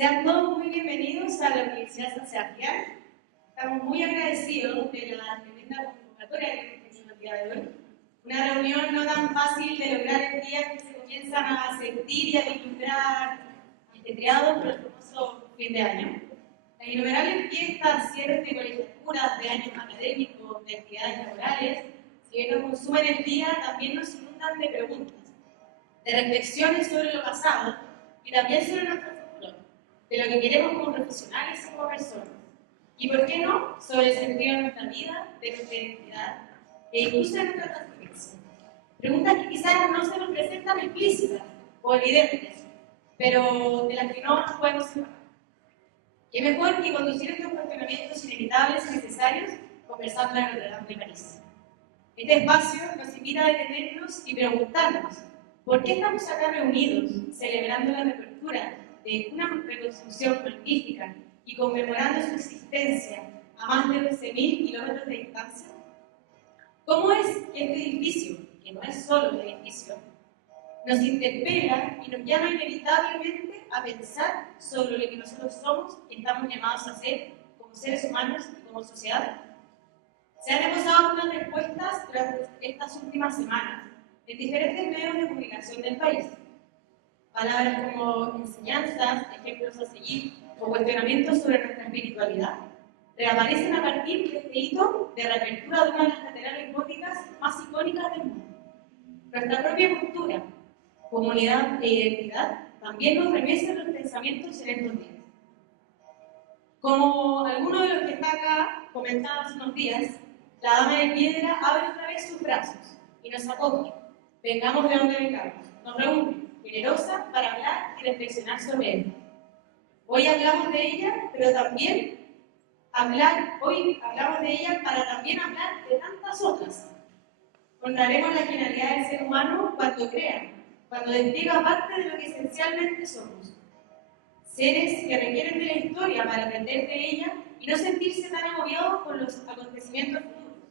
Sean todos muy bienvenidos a la Universidad San Sebastián. Estamos muy agradecidos de la tremenda convocatoria que hemos tenido el día de hoy. Una reunión no tan fácil de lograr en días que se comienzan a sentir y a vislumbrar ajetreados por el famoso fin de año. Las innumerables fiestas, cierres de colegiaturas, de años académicos, de actividades laborales, si bien nos consumen el día, también nos inundan de preguntas, de reflexiones sobre lo pasado y también sobre nuestro futuro, de lo que queremos como profesionales y como personas. Y por qué no, sobre el sentido de nuestra vida, de nuestra identidad e incluso de nuestra transformación. Preguntas que quizás no se nos presentan explícitas o evidentes, pero de las que no nos podemos separar. Qué mejor que conducir estos cuestionamientos inevitables y necesarios conversando en Notre Dame de París. Este espacio nos invita a detenernos y preguntarnos ¿por qué estamos acá reunidos, celebrando la reapertura de una reconstrucción política y conmemorando su existencia a más de 11.000 kilómetros de distancia? ¿Cómo es que este edificio, que no es solo un edificio, nos interpela y nos llama inevitablemente a pensar sobre lo que nosotros somos y estamos llamados a ser como seres humanos y como sociedad? Se han esbozado algunas respuestas durante estas últimas semanas en diferentes medios de comunicación del país. Palabras como enseñanzas, ejemplos a seguir o cuestionamientos sobre nuestra espiritualidad reaparecen a partir de este hito de reapertura de una de las catedrales góticas más icónicas del mundo. Nuestra propia cultura, comunidad e identidad también nos remecen los pensamientos en estos días. Como alguno de los que está acá comentaba hace unos días, la Dama de Piedra abre otra vez sus brazos y nos acoge. Vengamos de donde vengamos, nos reúne, generosa para hablar y reflexionar sobre él. Hoy hablamos de ella, pero también hoy hablamos de ella para también hablar de tantas otras. Honraremos la finalidad del ser humano cuando crea, cuando despliega parte de lo que esencialmente somos. Seres que requieren de la historia para aprender de ella y no sentirse tan agobiados por los acontecimientos futuros.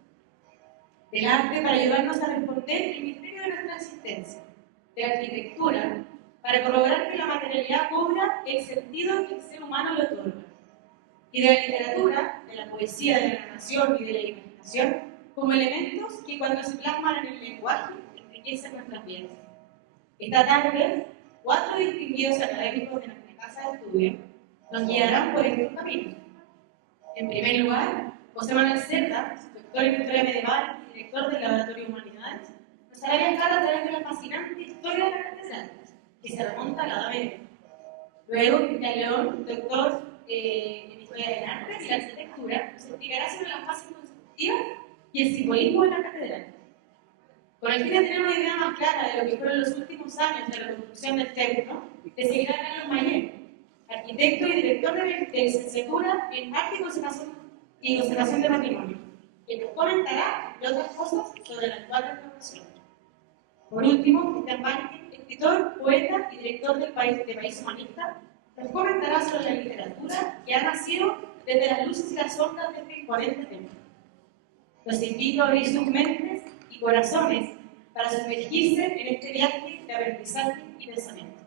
Del arte para ayudarnos a responder el misterio de nuestra existencia. De la arquitectura para corroborar que la materialidad cobra el sentido que el ser humano le otorga. Y de la literatura, de la poesía, de la narración y de la imaginación como elementos que cuando se plasman en el lenguaje enriquecen nuestras vidas. Esta tarde, 4 distinguidos académicos de nuestra casa de estudio nos guiarán por estos caminos. En primer lugar, José Manuel Cerda, doctor en Historia Medieval y director del Laboratorio de Humanidades, nos hará viajar a través de la fascinante historia de la catedral, que se remonta a la Edad Media. Luego, Cristian León, doctor en Historia del Arte y la Arquitectura, nos explicará sobre las fases constructivas y el simbolismo de la catedral. Con el fin de tener una idea más clara de lo que fueron los últimos años de reconstrucción del templo, le seguirá Carlos Mayer, arquitecto y director de licenciatura en Arte y Conservación de Patrimonio, quien nos comentará, entre otras cosas, sobre la actual restauración. Por último, Cristian Márquez, escritor, poeta y director de País Humanista, nos comentará sobre la literatura que ha nacido desde las luces y las sombras de este imponente templo. Los invito a abrir sus mentes y corazones para sumergirse en este viaje de aprendizaje y pensamiento.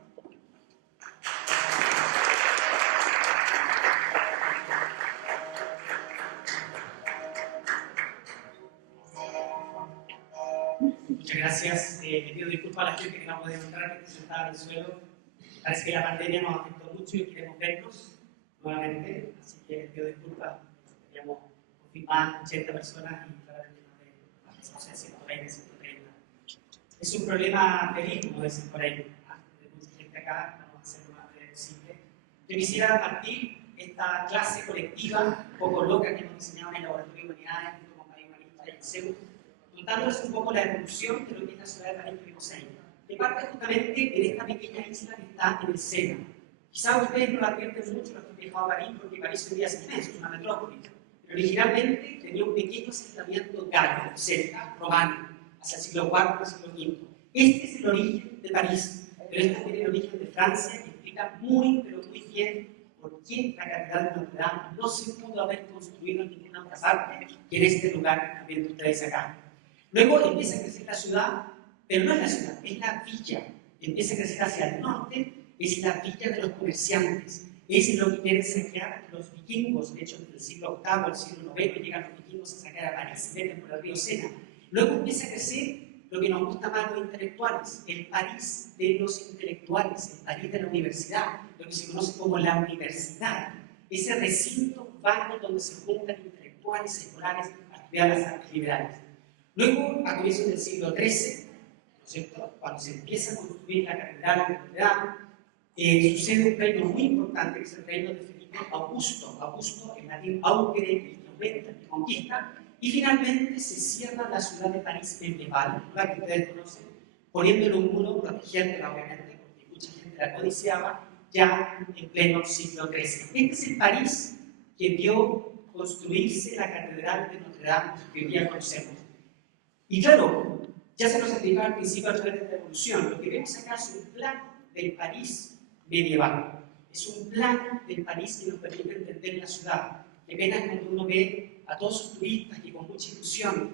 Muchas gracias. Le pido disculpas a la gente que no puede entrar, que se estaba en el suelo. Parece que la pandemia nos afectó mucho y queremos vernos nuevamente, así que les pido disculpas. Teníamos confirmadas 80 personas y claramente más de 120, 130. Es un problema feliz, como dicen por ahí. Hay mucha gente acá, vamos a hacer lo más breve posible. Yo quisiera partir esta clase colectiva, un poco loca, que hemos diseñado en el Laboratorio de Humanidades, como País Humanista y el CEU, contándoles un poco la evolución de lo que es la ciudad de París que vimos ahí. Que parte justamente en esta pequeña isla que está en el Sena. Quizás ustedes no la advierten mucho los que han viajado a París, porque París hoy día es inmenso, es una metrópoli. Pero originalmente tenía un pequeño asentamiento gallo, cerca, romano, hacia el siglo IV, siglo V. Este es el origen de París, pero este tiene el origen de Francia, que explica muy, pero muy bien por qué la Catedral de Notre Dame no se pudo haber construido en ninguna otra parte que en este lugar que ven ustedes acá. Luego empieza a crecer la ciudad, pero no es la ciudad, es la villa. Empieza a crecer hacia el norte, es la villa de los comerciantes. Es lo que quieren saquear los vikingos. De hecho, en el siglo VIII, el siglo IX, llegan los vikingos a saquear a París, se meten por el río Sena. Luego empieza a crecer lo que nos gusta más los intelectuales, el París de los intelectuales, el París de la universidad, lo que se conoce como la universidad. Ese recinto urbano donde se juntan intelectuales seculares a estudiar las artes liberales. Luego, a comienzos del siglo XIII, ¿no es cierto?, cuando se empieza a construir la Catedral de Notre Dame, sucede un reino muy importante, que es el reino de Felipe Augusto. Augusto, en latín augere, el que aumenta, el que conquista, y finalmente se cierra la ciudad de París medieval, la que ustedes conocen, poniéndole un muro, protegiéndola obviamente, porque mucha gente la codiciaba, ya en pleno siglo XIII. Este es el París que vio construirse la Catedral de Notre Dame que hoy día conocemos. Y claro, ya se nos explicaba al principio a través de esta evolución, lo que vemos acá es un plan del París medieval. Es un plan del París que nos permite entender la ciudad. Qué pena es cuando uno ve a todos sus turistas que con mucha ilusión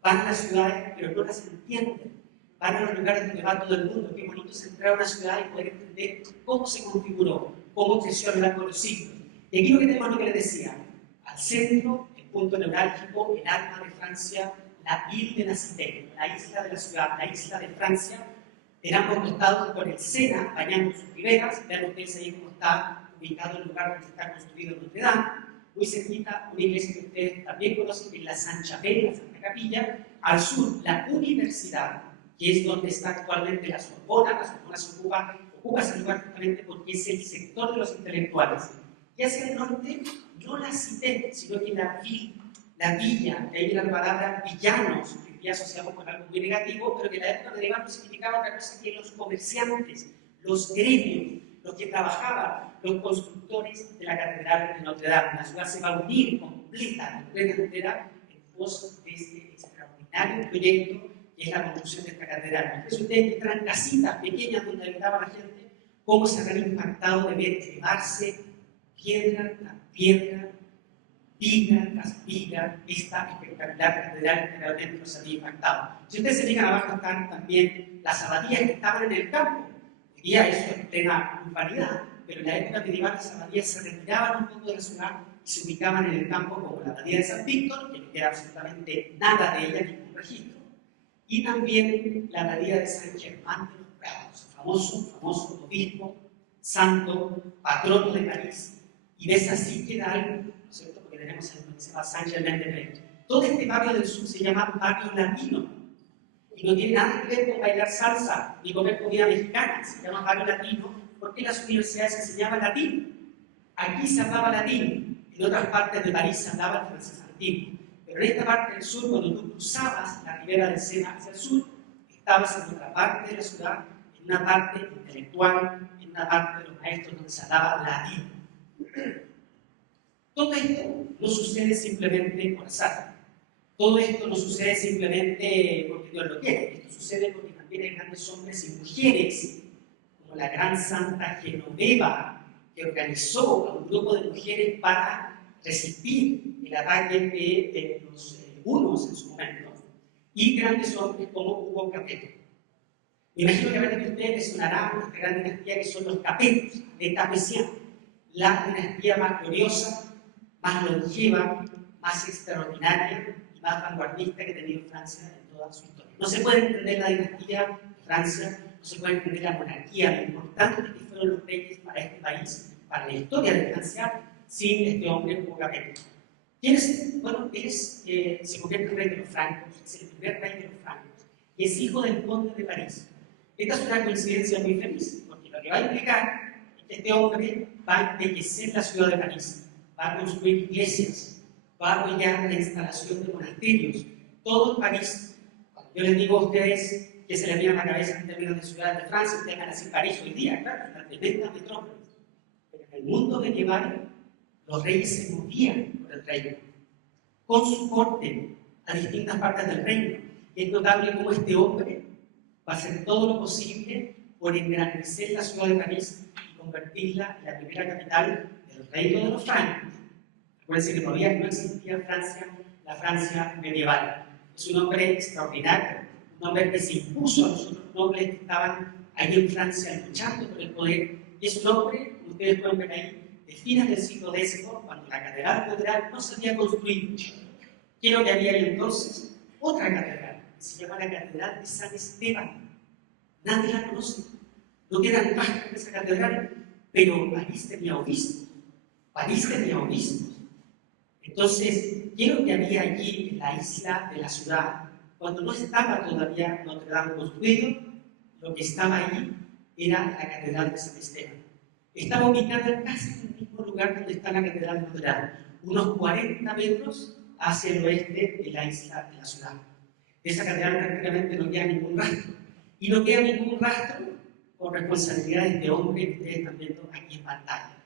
van a las ciudades, pero no las entienden. Van a los lugares donde va todo el mundo. Qué bonito es entrar a una ciudad y poder entender cómo se configuró, cómo creció a lo largo de los siglos. Y aquí lo que tenemos es lo que les decía. Al centro, el punto neurálgico, el alma de Francia, la Ile de la Cité, la isla de la ciudad, la isla de Francia, en ambos costados con el Sena bañando sus riberas. Vean ustedes ahí cómo está ubicado el lugar donde está construido Notre Dame. Muy cerquita, una iglesia que ustedes también conocen, que es la Sainte-Chapelle, la Santa Capilla. Al sur, la universidad, que es donde está actualmente la Sorbona. La Sorbona se ocupa ese lugar justamente porque es el sector de los intelectuales. Y hacia el norte, no la Cité, sino que la villa, de ahí viene la palabra villanos, que ya asociamos con algo muy negativo, pero que en la época medieval no significaba otra cosa que los comerciantes, los gremios, los que trabajaban, los constructores de la Catedral de Notre Dame. La ciudad se va a unir completa entera en pos de este extraordinario proyecto que es la construcción de esta catedral. Entonces ustedes tendrán casitas pequeñas donde habitaba la gente, cómo se habrán impactado de ver elevarse piedra tras piedra, viga tras viga, esta espectacular catedral que realmente nos había impactado. Si ustedes se fijan, abajo están también las abadías que estaban en el campo. Hoy día eso es plena urbanidad, pero en la época medieval las abadías se retiraban un poco de la ciudad y se ubicaban en el campo, como la abadía de San Víctor, que no queda absolutamente nada de ella, ningún registro, y también la abadía de San Germán de los Prados, famoso obispo, santo, patrono de París, y ves así queda algo, ¿no es cierto?, porque tenemos el que se llama San Germain de Prés. Todo este barrio del sur se llama barrio latino, y no tiene nada que ver con bailar salsa ni comer comida mexicana. Se llama barrio latino porque en las universidades se enseñaba latín. Aquí se hablaba latín, en otras partes de París se hablaba el francés antiguo. Pero en esta parte del sur, cuando tú cruzabas la ribera del Sena hacia el sur, estabas en otra parte de la ciudad, en una parte intelectual, en una parte de los maestros donde se hablaba latín. Todo esto no sucede simplemente por azar. Todo esto no sucede simplemente porque Dios lo quiere, esto sucede porque también hay grandes hombres y mujeres, como la gran santa Genoveva, que organizó a un grupo de mujeres para resistir el ataque de los hunos en su momento, y grandes hombres como Hugo Capeto. Me imagino que a veces ustedes les sonará esta gran dinastía que son los Capetos, de Capesiano, la dinastía más gloriosa, más longeva, más extraordinaria y más vanguardista que ha tenido Francia en toda su historia. No se puede entender la dinastía de Francia, no se puede entender la monarquía, lo importante que fueron los reyes para este país, para la historia de Francia, sin este hombre Hugo Capeto. ¿Quién es? Bueno, él se convierte en rey de los francos, es el primer rey de los francos, y es hijo del conde de París. Esta es una coincidencia muy feliz, porque lo que va a implicar es que este hombre va a embellecer la ciudad de París, va a construir iglesias, va a apoyar la instalación de monasterios. Todo en París. Cuando yo les digo a ustedes que se les viene a la cabeza en términos de ciudades de Francia, ustedes van a decir París hoy día, claro, es una tremenda metrópoli. Pero en el mundo medieval, los reyes se movían por el reino, con su corte a distintas partes del reino. Y es notable cómo este hombre va a hacer todo lo posible por engrandecer la ciudad de París y convertirla en la primera capital del reino de los francos. Recuerden que todavía no existía Francia, la Francia medieval. Es un hombre extraordinario, un hombre que se impuso a los otros nobles que estaban ahí en Francia luchando por el poder, y es un hombre, como ustedes pueden ver ahí, de fines del siglo X, cuando la catedral federal no se había construido. ¿Qué es lo que había ahí entonces? Otra catedral, que se llama la Catedral de San Esteban. Nadie la conoce, no quedan páginas de esa catedral, pero París tenía obispos. París tenía obispos. Entonces, ¿qué es lo que había allí en la isla de la ciudad? Cuando no estaba todavía Notre Dame construido, lo que estaba allí era la Catedral de San Esteban. Estaba ubicada casi en el mismo lugar donde está la Catedral de Notre Dame, unos 40 metros hacia el oeste de la isla de la ciudad. De esa catedral prácticamente no queda ningún rastro. Y no queda ningún rastro por responsabilidad de este hombre que ustedes están viendo aquí en pantalla.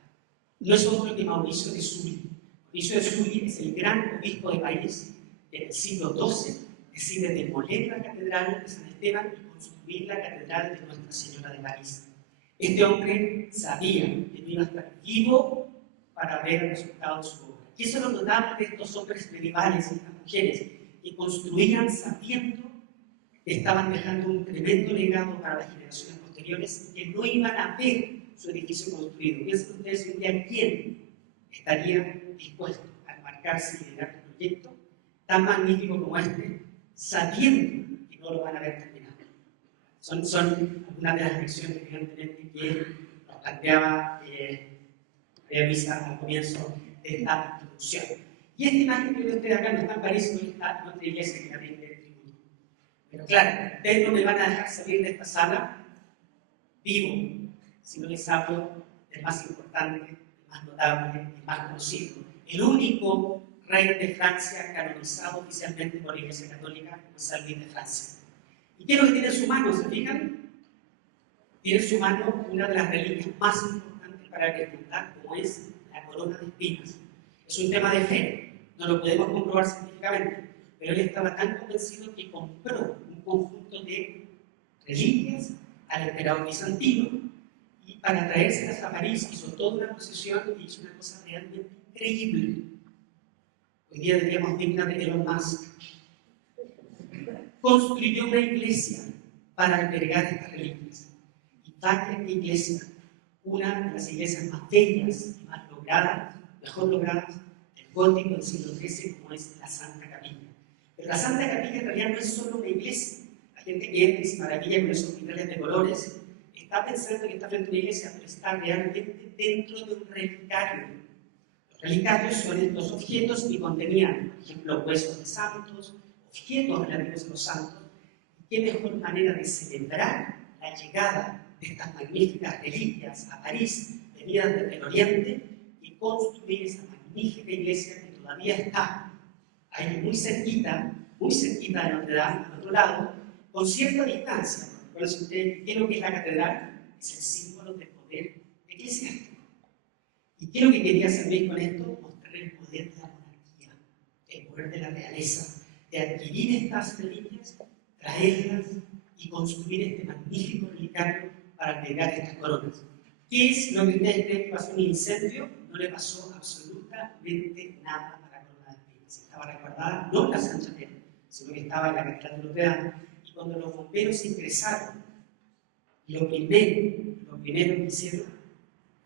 No es otro que Mauricio de Sully. Mauricio de Sully es el gran obispo de París en el siglo XII, decide demoler la catedral de San Esteban y construir la catedral de Nuestra Señora de París. Este hombre sabía que no iba a estar vivo para ver el resultado de su obra. Y eso es lo notable de estos hombres medievales y estas mujeres, que construían sabiendo que estaban dejando un tremendo legado para las generaciones posteriores, que no iban a ver su edificio construido. Piensen ustedes un día quién estaría dispuesto a embarcarse y liderar un proyecto tan magnífico como este, sabiendo que no lo van a ver terminado. Son algunas de las lecciones, evidentemente, que nos planteaba Luisa al comienzo de esta introducción. Y esta imagen que ustedes acá no está en París, no está en otra iglesia que también de tributo. Pero claro, ustedes no me van a dejar salir de esta sala vivo, si no les hablo del más importante, el más notable, el más conocido, el único rey de Francia canonizado oficialmente por la Iglesia Católica, como es San Luis de Francia. ¿Y qué es lo que tiene en su mano? ¿Se fijan? Tiene en su mano una de las reliquias más importantes para el creyente, como es la corona de espinas. Es un tema de fe, no lo podemos comprobar científicamente, pero él estaba tan convencido que compró un conjunto de reliquias al emperador bizantino y para traérselas a París hizo toda una procesión y hizo una cosa realmente increíble. Hoy día diríamos digna de Elon Musk. Construyó una iglesia para albergar estas reliquias. Y vaya qué iglesia, una de las iglesias más bellas y más logradas, mejor logradas del gótico del siglo XIII, como es la Santa Capilla. Pero la Santa Capilla en realidad no es solo una iglesia. La gente que entra y se maravilla con esos vitrales de colores está pensando que está frente a una iglesia, pero está realmente dentro de un relicario. Los relicarios son estos objetos que contenían, por ejemplo, huesos de santos, objetos relativos a los santos. Y qué mejor manera de celebrar la llegada de estas magníficas reliquias a París, venidas desde el Oriente, y construir esa magnífica iglesia que todavía está ahí muy cerquita de Notre Dame, al otro lado, con cierta distancia. Por eso ustedes, ¿qué es lo que es la catedral? Es el símbolo del poder eclesiástico. ¿Y qué es lo que quería hacer bien con esto? Mostrar el poder de la monarquía, el poder de la realeza, de adquirir estas reliquias, traerlas y construir este magnífico relicario para albergar estas coronas. ¿Qué es lo que ustedes creen que pasó? ¿Un incendio? No le pasó absolutamente nada a la corona de espinas. Estaba resguardada no en la Sainte-Chapelle, sino que estaba en la Catedral de Notre Dame. Y cuando los bomberos ingresaron, lo primero que hicieron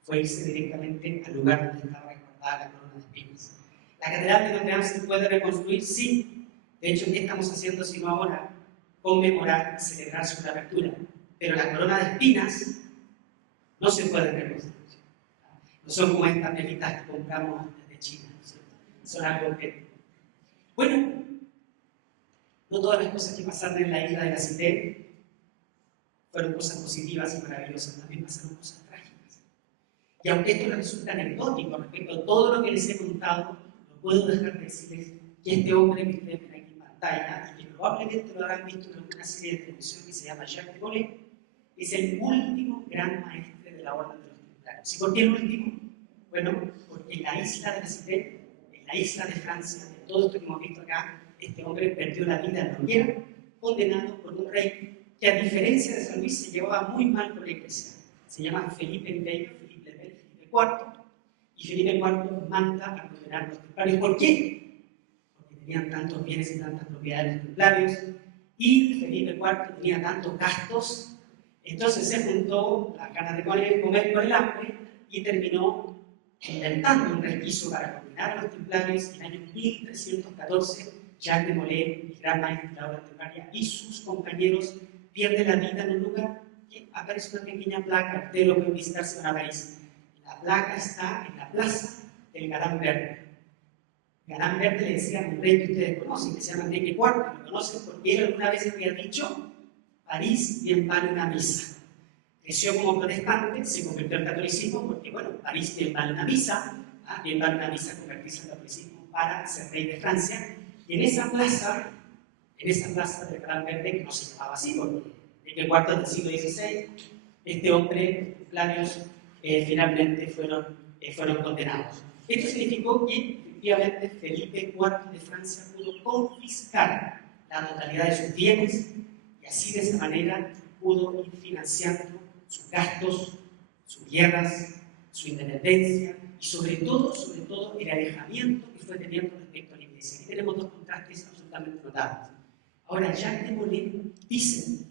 fue irse directamente al lugar donde estaba resguardada la corona de espinas. ¿La Catedral de Notre Dame se puede reconstruir? Sí. De hecho, ¿qué estamos haciendo sino ahora? Conmemorar y celebrar su reapertura. Pero la corona de espinas no se puede reconstruir. No son como estas velitas que compramos desde China, ¿cierto? Son algo que... Bueno, no todas las cosas que pasaron en la isla de la Cité fueron cosas positivas y maravillosas, también pasaron cosas trágicas. Y aunque esto les resulta anecdótico respecto a todo lo que les he contado, no puedo dejar de decirles que este hombre que ustedes ven aquí en pantalla, y que probablemente lo habrán visto en alguna serie de televisión que se llama Jacques de Molay, es el último gran maestre de la Orden de los Templarios. ¿Y por qué el último? Bueno, porque en la isla de la Cité, en la isla de Francia, en todo esto que hemos visto acá, este hombre perdió la vida en la hoguera, condenado por un rey que, a diferencia de San Luis, se llevaba muy mal con la iglesia. Se llama Felipe el Bello, Felipe el Bello, Felipe IV, y Felipe IV manda a condenar a los templarios. ¿Por qué? Porque tenían tantos bienes y tantas propiedades los templarios, y Felipe IV tenía tantos gastos. Entonces se juntó las ganas de comer con el hambre y terminó inventando un resquicio para condenar a los templarios. En el año 1314, Jacques de Molay, el gran maestro de la orden templaria, y sus compañeros pierden la vida en un lugar que aparece una pequeña placa. Ustedes lo pueden visitar si van a París. La placa está en la plaza del Galán Verde. Galán Verde le decían a un rey que ustedes conocen, que se llama Enrique IV, lo conocen porque él alguna vez había dicho: París bien vale una misa. Creció como protestante, se convirtió al catolicismo porque, bueno, París bien vale una misa, bien vale una misa convertirse al catolicismo para ser rey de Francia. Y en esa plaza del Galán Verde, que no se llamaba así, porque en el cuarto del siglo XVI, este hombre, los templarios, finalmente fueron condenados. Esto significó que, efectivamente, Felipe IV de Francia pudo confiscar la totalidad de sus bienes y así, de esa manera, pudo ir financiando sus gastos, sus guerras, su independencia y sobre todo el alejamiento que fue teniendo respecto a la iglesia. Aquí tenemos dos contrastes absolutamente notables. Ahora, Jacques de Molay dice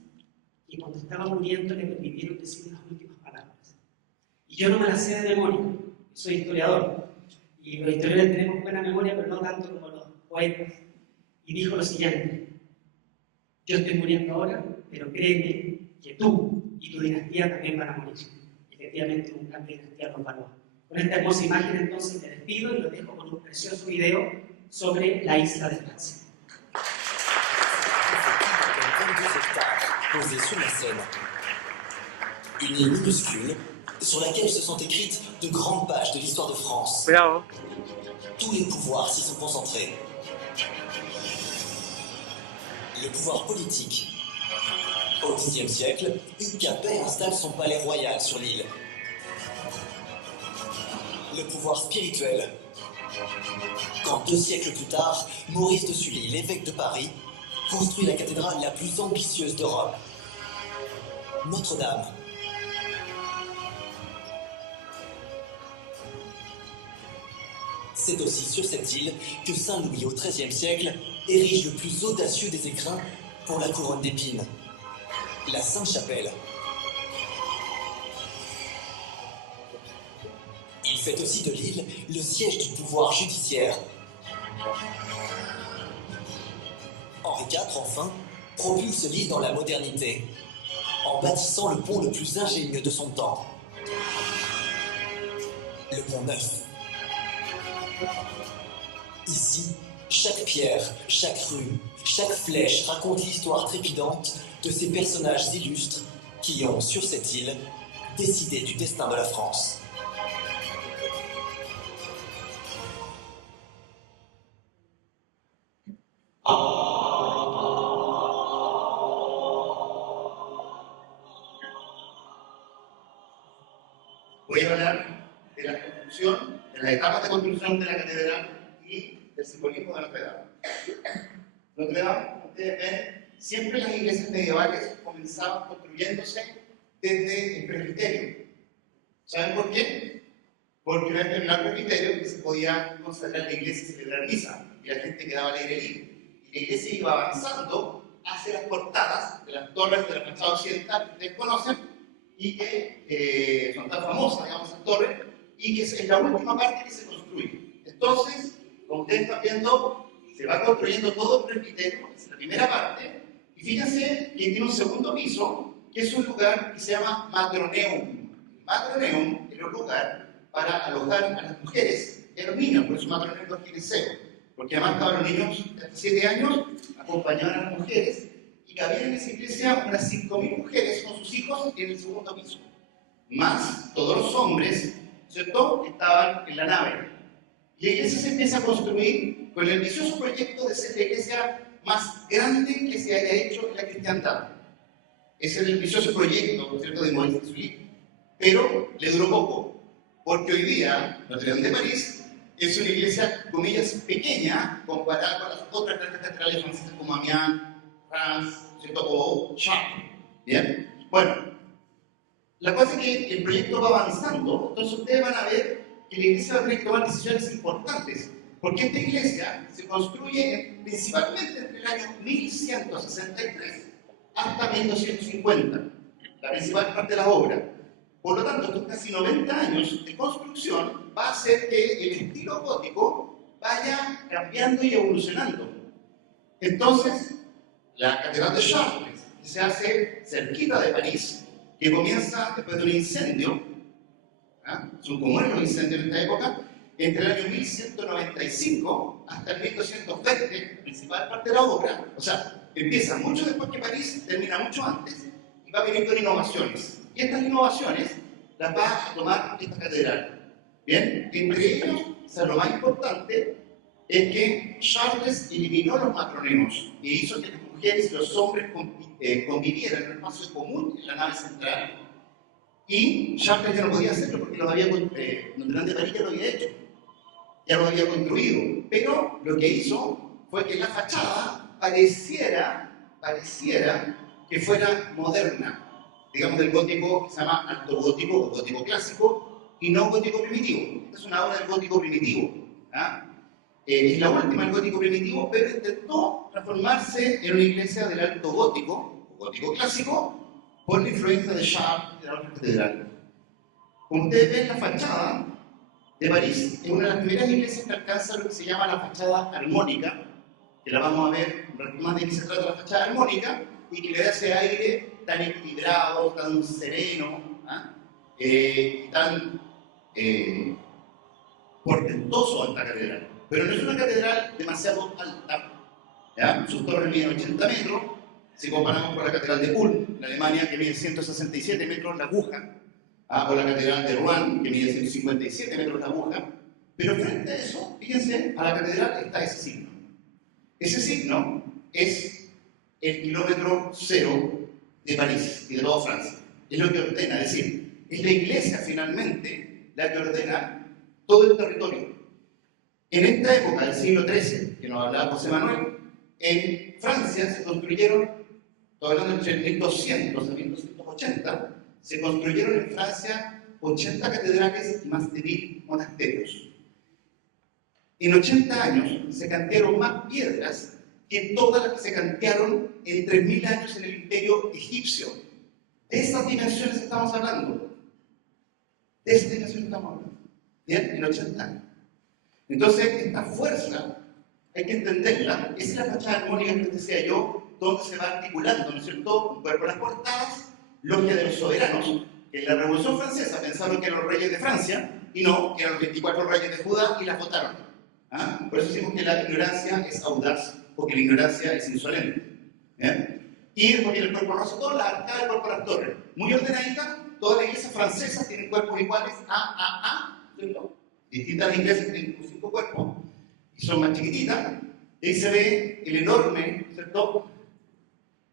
que cuando estaba muriendo le permitieron decir unas últimas palabras. Y yo no me las sé de memoria, soy historiador, y los historiadores tenemos buena memoria, pero no tanto como los poetas. Y dijo lo siguiente: yo estoy muriendo ahora, pero créeme que tú y tu dinastía también van a morir. Efectivamente, un cambio de dinastía nos valora. Con esta hermosa imagen, entonces, me despido y lo dejo con un precioso video sobre la isla de Francia. Posée sur la Seine. Une île minuscule sur laquelle se sont écrites de grandes pages de l'histoire de France. Tous les pouvoirs s'y sont concentrés. Le pouvoir politique. Au Xe siècle, Hugues Capet installe son palais royal sur l'île. Le pouvoir spirituel. Quand 2 siècles plus tard, Maurice de Sully, l'évêque de Paris, construit la cathédrale la plus ambitieuse d'Europe. Notre-Dame. C'est aussi sur cette île que Saint-Louis, au XIIIe siècle, érige le plus audacieux des écrins pour la couronne d'épines, la Sainte-Chapelle. Il fait aussi de l'île le siège du pouvoir judiciaire. Henri IV, enfin, propulse l'île dans la modernité, en bâtissant le pont le plus ingénieux de son temps, le Pont Neuf. Ici, chaque pierre, chaque rue, chaque flèche raconte l'histoire trépidante de ces personnages illustres qui ont, sur cette île, décidé du destin de la France. Voy a hablar de la construcción, de las etapas de construcción de la catedral y del simbolismo de Notre Dame. Notre Dame, como ustedes ven, siempre las iglesias medievales comenzaban construyéndose desde el presbiterio. ¿Saben por qué? Porque una vez terminado el presbiterio que se podía consagrar la iglesia y celebrar misa, y la gente quedaba al aire libre. Y la iglesia iba avanzando hacia las portadas de las torres de la fachada occidental que ustedes conocen, y que son tan famosas, digamos, esas torres, y que es la última parte que se construye. Entonces, como ustedes están viendo, se va construyendo todo el presbiterio, es la primera parte, y fíjense que tiene un segundo piso, que es un lugar que se llama Matroneum. El Matroneum era un lugar para alojar a las mujeres y a los niños, por eso Matroneum no tiene cero, porque además estaban los niños de hasta 7 años, acompañaban a las mujeres, y cabían en esa iglesia unas 5.000 mujeres con sus hijos en el segundo piso, más todos los hombres, ¿cierto?, que estaban en la nave. Y la iglesia se empieza a construir con el ambicioso proyecto de ser la iglesia más grande que se haya hecho en la cristiandad. Ese es el ambicioso proyecto, ¿cierto?, de Maurice Sully. Pero le duró poco, porque hoy día Notre Dame de París es una iglesia, comillas, pequeña comparada con las otras grandes catedrales francesas como Amiens, Reims, ¿cierto?, o Chartres. ¿Bien? Bueno, la cosa es que el proyecto va avanzando, entonces ustedes van a ver que la iglesia va a tener que tomar decisiones importantes, porque esta iglesia se construye principalmente entre el año 1163 hasta 1250, la principal parte de la obra. Por lo tanto, estos casi 90 años de construcción va a hacer que el estilo gótico vaya cambiando y evolucionando. Entonces, la Catedral de Chartres, que se hace cerquita de París, que comienza después de un incendio, son comunes los incendios en esta época, entre el año 1195 hasta el 1220, principal parte de la obra, o sea, empieza mucho después que París, termina mucho antes, y va a venir con innovaciones. Y estas innovaciones las va a tomar esta catedral. Bien, entre ellos, o sea, lo más importante es que Chartres eliminó los matroneos y hizo que las mujeres y los hombres convivieran en un espacio común en la nave central. Y Chartres ya no podía hacerlo porque Notre Dame de París ya lo había hecho, ya lo había construido. Pero lo que hizo fue que la fachada pareciera que fuera moderna, digamos del gótico que se llama alto gótico o gótico clásico y no gótico primitivo. Esta es una obra del gótico primitivo. Es la última del gótico primitivo, pero intentó transformarse en una iglesia del alto gótico o gótico clásico por la influencia de Chartres y de la otra catedral. Como ustedes ven, la fachada de París es una de las primeras iglesias que alcanza lo que se llama la fachada armónica, que la vamos a ver un rato más de qué se trata la fachada armónica, y que le da ese aire tan equilibrado, tan sereno, tan portentoso a esta catedral. Pero no es una catedral demasiado alta, ¿ya? Sus torres miden 80 metros, si comparamos con la catedral de Ulm, en Alemania, que mide 167 metros la aguja, o la catedral de Rouen, que mide 157 metros la aguja. Pero frente a eso, fíjense, a la catedral está ese signo. Ese signo es el kilómetro cero de París y de toda Francia. Es lo que ordena, es decir, es la iglesia finalmente la que ordena todo el territorio. En esta época del siglo XIII, que nos hablaba José Manuel, en Francia se construyeron, estoy hablando entre 1200 a 1280, se construyeron en Francia 80 catedrales y más de 1000 monasterios. En 80 años se cantearon más piedras que todas las que se cantearon en 3000 años en el imperio egipcio. De esas dimensiones estamos hablando. De esas dimensiones estamos hablando. Bien, en 80 años. Entonces, esta fuerza hay que entenderla. Esa es la fachada armónica que les decía yo, donde se va articulando, ¿no es cierto?, por las portadas, logia de los soberanos, que en la Revolución Francesa pensaron que eran los reyes de Francia, y no, que eran los 24 reyes de Judá, y las votaron. Por eso decimos que la ignorancia es audaz, porque la ignorancia es insolente. Y después viene el cuerpo rosetón, la arcada, el cuerpo de las torres. Muy ordenadita, todas las iglesias francesas tienen cuerpos iguales, ¿cierto? Distintas iglesias tienen 5 cuerpos, y son más chiquititas, y ahí se ve el enorme, ¿cierto?,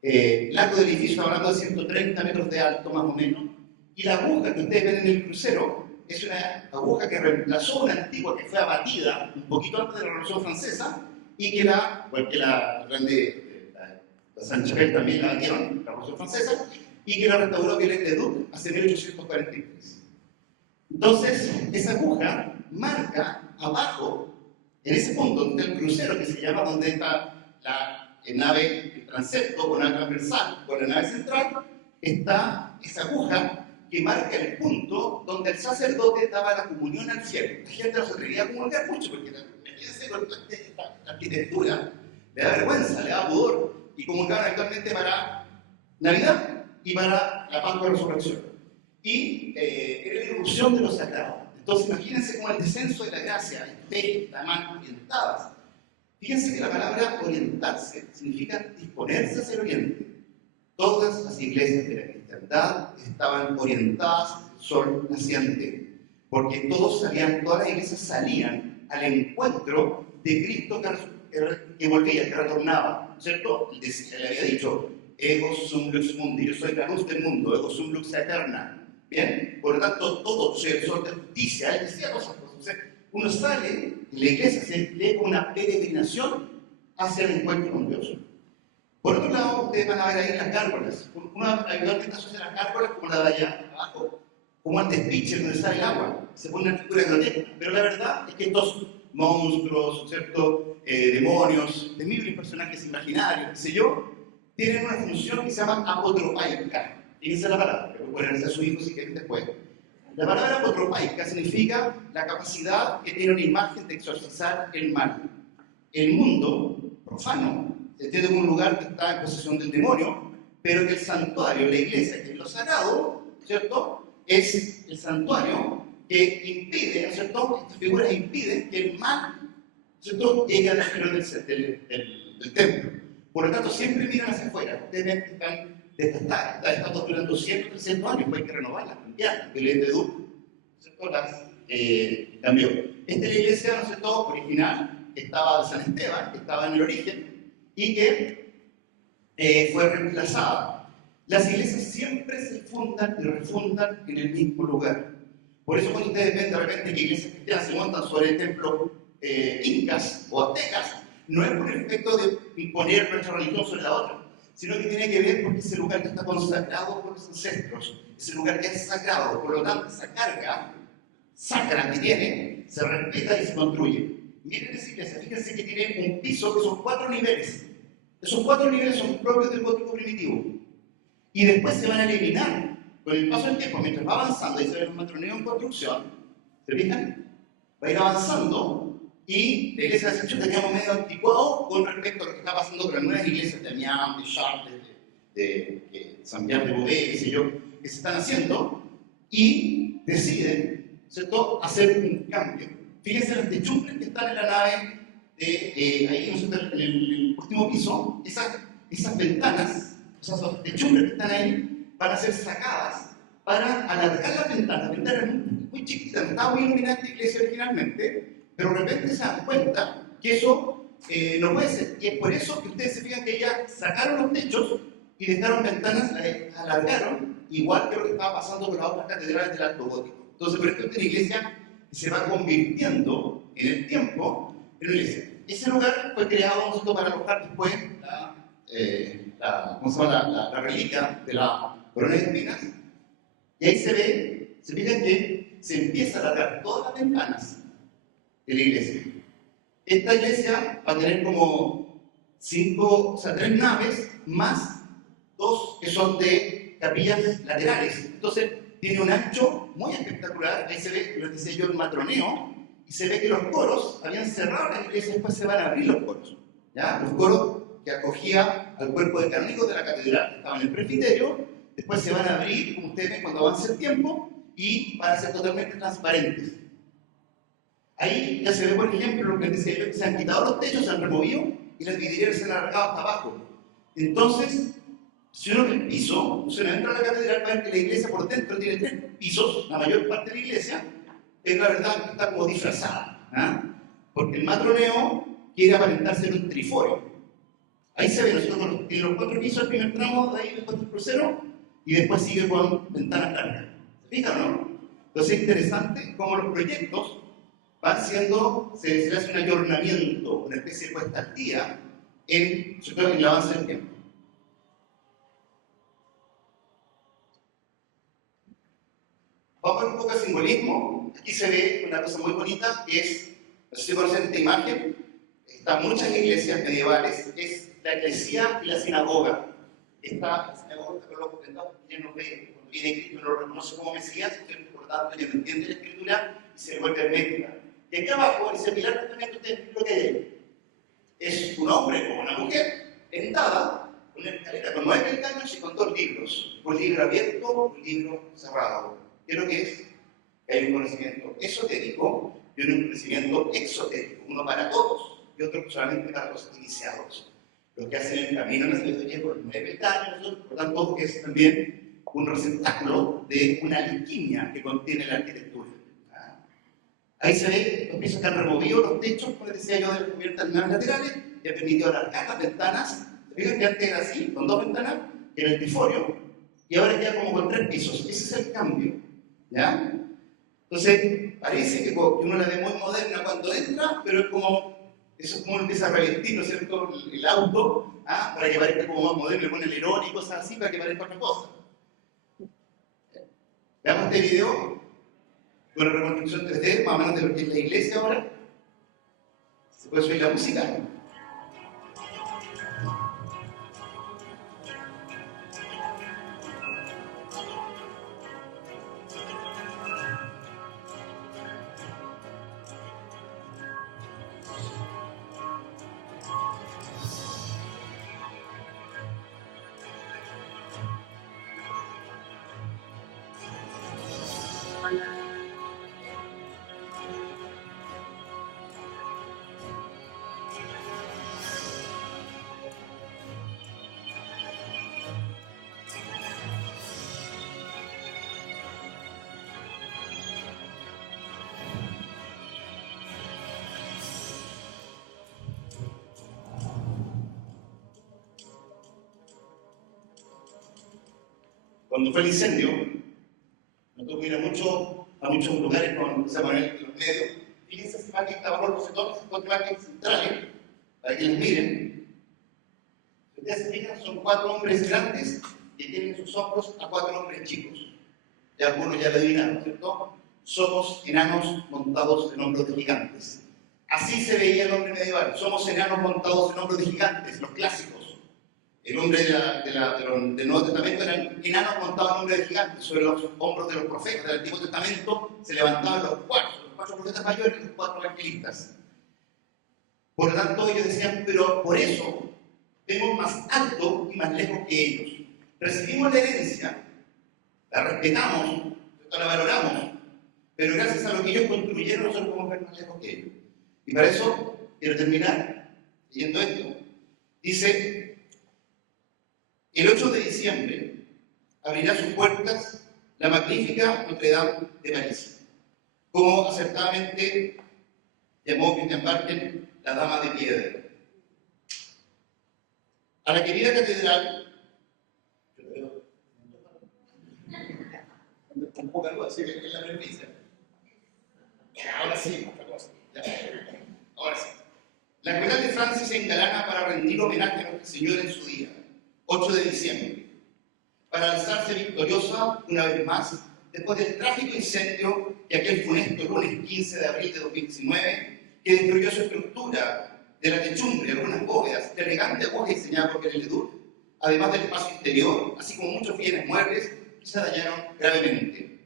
largo del edificio, hablando de 130 metros de alto más o menos, y la aguja que ustedes ven en el crucero es una aguja que reemplazó una antigua que fue abatida un poquito antes de la Revolución Francesa y que la Saint-Chapelle también la dieron, la Revolución Francesa, y que la restauró Viollet-le-Duc hacia 1843. Entonces, esa aguja marca abajo, en ese punto donde está el crucero, que se llama donde está la nave, el transepto, o nave transversal, o la nave central, está esa aguja que marca el punto donde el sacerdote daba la comunión al cielo. La gente no se atrevía a comulgar mucho porque la arquitectura le da vergüenza, le da pudor, y comulgaban actualmente para Navidad y para la Pascua de Resurrección. Y era la irrupción de lo sagrado. Entonces imagínense cómo el descenso de la gracia, estéis, las manos orientadas. Fíjense que la palabra orientarse significa disponerse hacia el oriente. Todas las iglesias de la cristiandad estaban orientadas al sol naciente, porque todas las iglesias salían al encuentro de Cristo que volvía, que retornaba, ¿cierto? Le había dicho, ego sum lux mundi, yo soy la luz del mundo, ego sum lux eterna. Bien, por lo tanto, todo soy el sol de justicia. Él decía cosas. O sea, uno sale, y la iglesia se lee como una peregrinación hacia el encuentro con Dios. Por otro lado, ustedes van a ver ahí las gárgolas. Uno habitualmente asocia las gárgolas como la de allá abajo, como al despiche donde sale el agua. Se pone una figura grotesca. Pero la verdad es que estos monstruos, ¿cierto? Demonios, temibles personajes imaginarios, qué sé yo, tienen una función que se llama apotropaica. Fíjense la palabra, que pueden hacer a su hijo si quieren después. La palabra apotropaica significa la capacidad que tiene una imagen de exorcizar el mal. El mundo profano se entiende como un lugar que está en posesión del demonio, pero que el santuario, la iglesia, que es lo sagrado, ¿cierto? Es el santuario que impide, ¿no es cierto? Estas figuras impiden que el mal, ¿cierto?, llegue al exterior del templo. Por lo tanto, siempre miran hacia afuera. Ustedes ven que están desgastadas, están durando 200, 300 años, pues hay que renovarlas, cambiarlas. Viollet-le-Duc, ¿cierto?, las cambió. Esta es la iglesia, ¿no es cierto?, original, que estaba de San Esteban, que estaba en el origen, y que fue reemplazada. Las iglesias siempre se fundan y refundan en el mismo lugar. Por eso cuando ustedes ven de repente que iglesias cristianas se montan sobre templos incas o aztecas, no es por el efecto de imponer nuestra religión sobre la otra, sino que tiene que ver porque ese lugar que está consagrado por los ancestros, ese lugar que es sagrado, por lo tanto esa carga sacra que tiene, se respeta y se construye. Miren esa iglesia, fíjense que tiene un piso que son 4 niveles. Esos 4 niveles son propios del gótico primitivo. Y después se van a eliminar con el paso del tiempo, mientras va avanzando y se ve un matroneo en construcción. ¿Se fijan? Va a ir avanzando y la iglesia de Ascensión teníamos medio anticuado con respecto a lo que está pasando con las nuevas iglesias de Amiens, de Chartres, de Saint-Pierre de Beauvais, qué sé yo, que se están haciendo y deciden, ¿cierto?, hacer un cambio. Fíjense las techumbres que están en la nave, ahí en el último piso, esas ventanas, esas techumbres que están ahí, van a ser sacadas para alargar las ventanas. Las ventanas muy chiquitas, no estaba muy iluminada esta iglesia originalmente, pero de repente se dan cuenta que eso no puede ser. Y es por eso que ustedes se fijan que ya sacaron los techos y dejaron ventanas, las alargaron, igual que lo que estaba pasando con las otras catedrales del Alto Gótico. Entonces, por ejemplo, esta iglesia se va convirtiendo en el tiempo en una iglesia. Ese lugar fue creado para alojar después la reliquia de la corona de espinas, y ahí se ve, se fijan que se empieza a alargar todas las ventanas de la iglesia. Esta iglesia va a tener como 3 naves más 2 que son de capillas laterales. Entonces tiene un ancho muy espectacular. Ahí se ve, lo decía yo, el matroneo, y se ve que los coros habían cerrado la iglesia y después se van a abrir los coros, ¿ya? Los coros que acogía al cuerpo de canónigos de la catedral, que estaban en el presbiterio, después se van a abrir, como ustedes ven, cuando avance el tiempo, y van a ser totalmente transparentes. Ahí ya se ve, por ejemplo, lo que decía yo, que se han quitado los techos, se han removido, y las vidrieras se han alargado hasta abajo. Entonces, si uno ve el piso, si uno entra a la catedral, va a ver que la iglesia por dentro tiene 3 pisos, la mayor parte de la iglesia, es la verdad que está como disfrazada, ¿eh? Porque el matroneo quiere aparentar ser un triforio. Ahí se ve, nosotros en los 4 pisos, el primer tramo, de ahí después del crucero, y después sigue con ventanas largas. ¿Se fijan o no? Entonces es interesante cómo los proyectos se le hace un ayornamiento, una especie de puesta al día en el avance del tiempo. Vamos a ver un poco de simbolismo. Aquí se ve una cosa muy bonita, que es, no sé si conocen esta imagen, están muchas iglesias medievales, es la iglesia y la sinagoga. Esta sinagoga está con los comentarios, ya no ve, cuando viene Cristo no lo reconoce como Mesías, por lo tanto ya no entiende la escritura y se vuelve hermética. Y aquí abajo, en ese pilar justamente ustedes lo que hay. Es un hombre o una mujer sentada con una escalera con 9 peldaños y con 2 libros. Un libro abierto, un libro cerrado. ¿Qué es lo que es? Hay un conocimiento esotérico y un conocimiento exotérico, uno para todos y otro solamente para los iniciados. Los que hacen el camino en la sabiduría por 9 peldaños, por tanto, es también un receptáculo de una alquimia que contiene la arquitectura. Ahí se ve los pisos que han removido los techos, como les decía yo, de las cubiertas laterales, y ha permitido alargar las ventanas. Fíjense que antes era así, con 2 ventanas, que era el triforio, y ahora queda como con 3 pisos. Ese es el cambio, ¿ya? Entonces, parece que uno la ve muy moderna cuando entra, pero es como, eso es como uno empieza a revestir, ¿no es cierto?, el auto, para que parezca como más moderno, le pone el alerón y cosas así para que parezca otra cosa. Veamos este video con la reconstrucción 3D, más o menos de lo que es la iglesia ahora. Se puede subir la música. Cuando fue el incendio, nos tocó ir a muchos lugares con José Manuel de los medios. Fíjense esa imagen que está bajo los bofetones, estas imágenes centrales, para que les miren. Si ustedes se fijan, son 4 hombres grandes que tienen en sus hombros a 4 hombres chicos. Ya algunos ya lo adivinaron, ¿cierto? Somos enanos montados en hombros de gigantes. Así se veía el hombre medieval. Somos enanos montados en hombros de gigantes, los clásicos. El hombre del Nuevo Testamento eran enanos montados en hombres de gigantes. Sobre los hombros de los profetas del Antiguo Testamento se levantaban los 4 profetas mayores y los 4 evangelistas. Por lo tanto, ellos decían, pero por eso vemos más alto y más lejos que ellos. Recibimos la herencia, la respetamos, la valoramos, pero gracias a lo que ellos construyeron, nosotros podemos ver más lejos que ellos. Y para eso quiero terminar leyendo esto. Dice: el 8 de diciembre abrirá sus puertas la magnífica Notre Dame de París, como acertadamente llamó Christian Barker la Dama de Piedra. A la querida catedral, un poco algo así que es la premisa. Ahora sí, otra cosa. Ahora sí. La catedral de Francia se engalana para rendir homenaje a Nuestra Señora en su día, 8 de diciembre, para alzarse victoriosa una vez más después del trágico incendio que aquel funesto lunes 15 de abril de 2019, que destruyó su estructura de la techumbre, algunas bóvedas, de elegante aguja diseñada por Ledoux, además del espacio interior, así como muchos bienes muebles que se dañaron gravemente.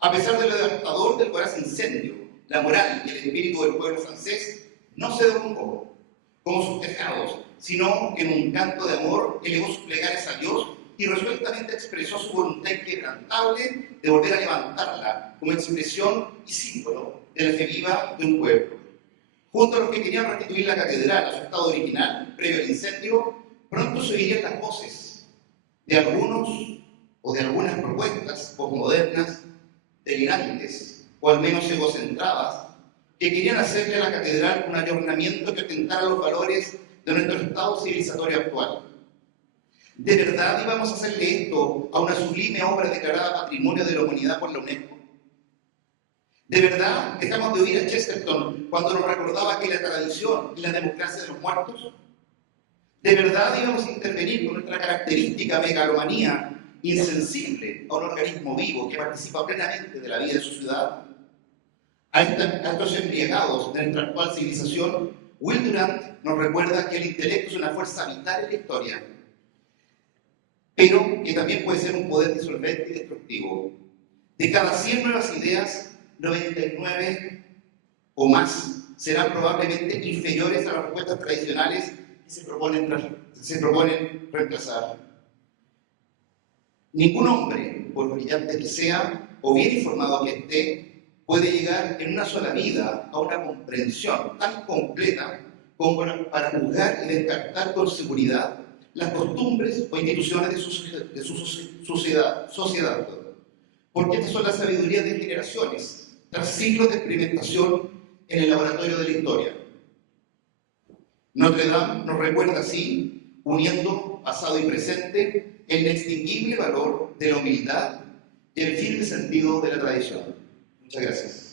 A pesar de lo devastador del voraz incendio, la moral y el espíritu del pueblo francés no se derrumbó como sus tejados, sino que en un canto de amor elevó sus plegarias a Dios y resueltamente expresó su voluntad inquebrantable de volver a levantarla como expresión y símbolo de la fe viva de un pueblo. Junto a los que querían restituir la catedral a su estado original, previo al incendio, pronto se oirían las voces de algunos o de algunas propuestas posmodernas, delirantes o al menos egocentradas, que querían hacerle a la catedral un ayornamiento que atentara los valores de nuestro estado civilizatorio actual. ¿De verdad íbamos a hacerle esto a una sublime obra declarada Patrimonio de la Humanidad por la UNESCO? ¿De verdad dejamos de oír a Chesterton cuando nos recordaba que la tradición y la democracia de los muertos? ¿De verdad íbamos a intervenir con nuestra característica megalomanía insensible a un organismo vivo que participa plenamente de la vida de su ciudad? A estos embriagados de nuestra actual civilización, Will Durant nos recuerda que el intelecto es una fuerza vital en la historia, pero que también puede ser un poder disolvente y destructivo. De cada 100 nuevas ideas, 99 o más serán probablemente inferiores a las respuestas tradicionales que se proponen reemplazar. Ningún hombre, por brillante que sea o bien informado que esté, puede llegar en una sola vida a una comprensión tan completa como para juzgar y descartar con seguridad las costumbres o instituciones de su sociedad. Porque estas son las sabidurías de generaciones, tras siglos de experimentación en el laboratorio de la historia. Notre Dame nos recuerda así, uniendo pasado y presente, el inextinguible valor de la humildad y el firme sentido de la tradición. Muchas gracias.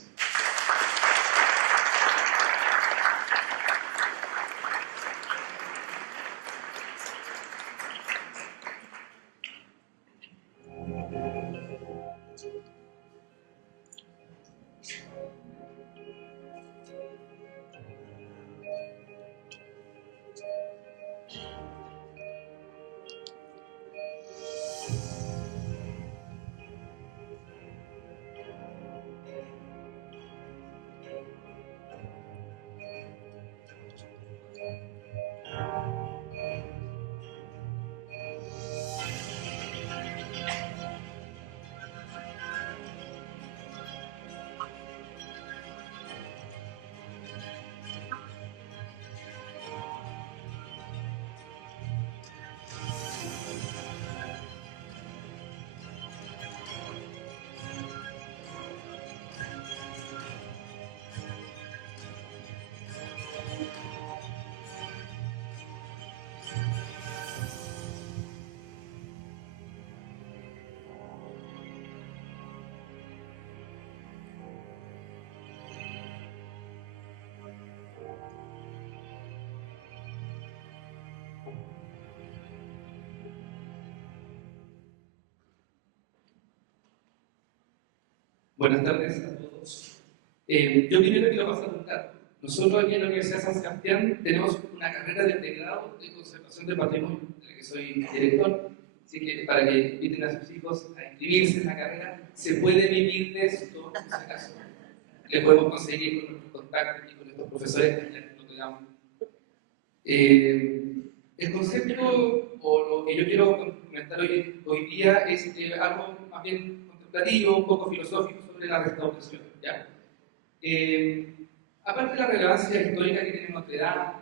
Buenas tardes a todos. Yo primero quiero pasar un dato. Nosotros aquí en la Universidad San Sebastián tenemos una carrera de pregrado de conservación de patrimonio, de la que soy director. Así que para que inviten a sus hijos a inscribirse en la carrera, se puede vivir de esto, en ese caso. Le podemos conseguir con nuestros contactos y con nuestros profesores que lo que damos. El concepto, o lo que yo quiero comentar hoy día, es algo más bien contemplativo, un poco filosófico sobre la restauración. ¿Ya? Aparte de la relevancia histórica que tiene Notre Dame,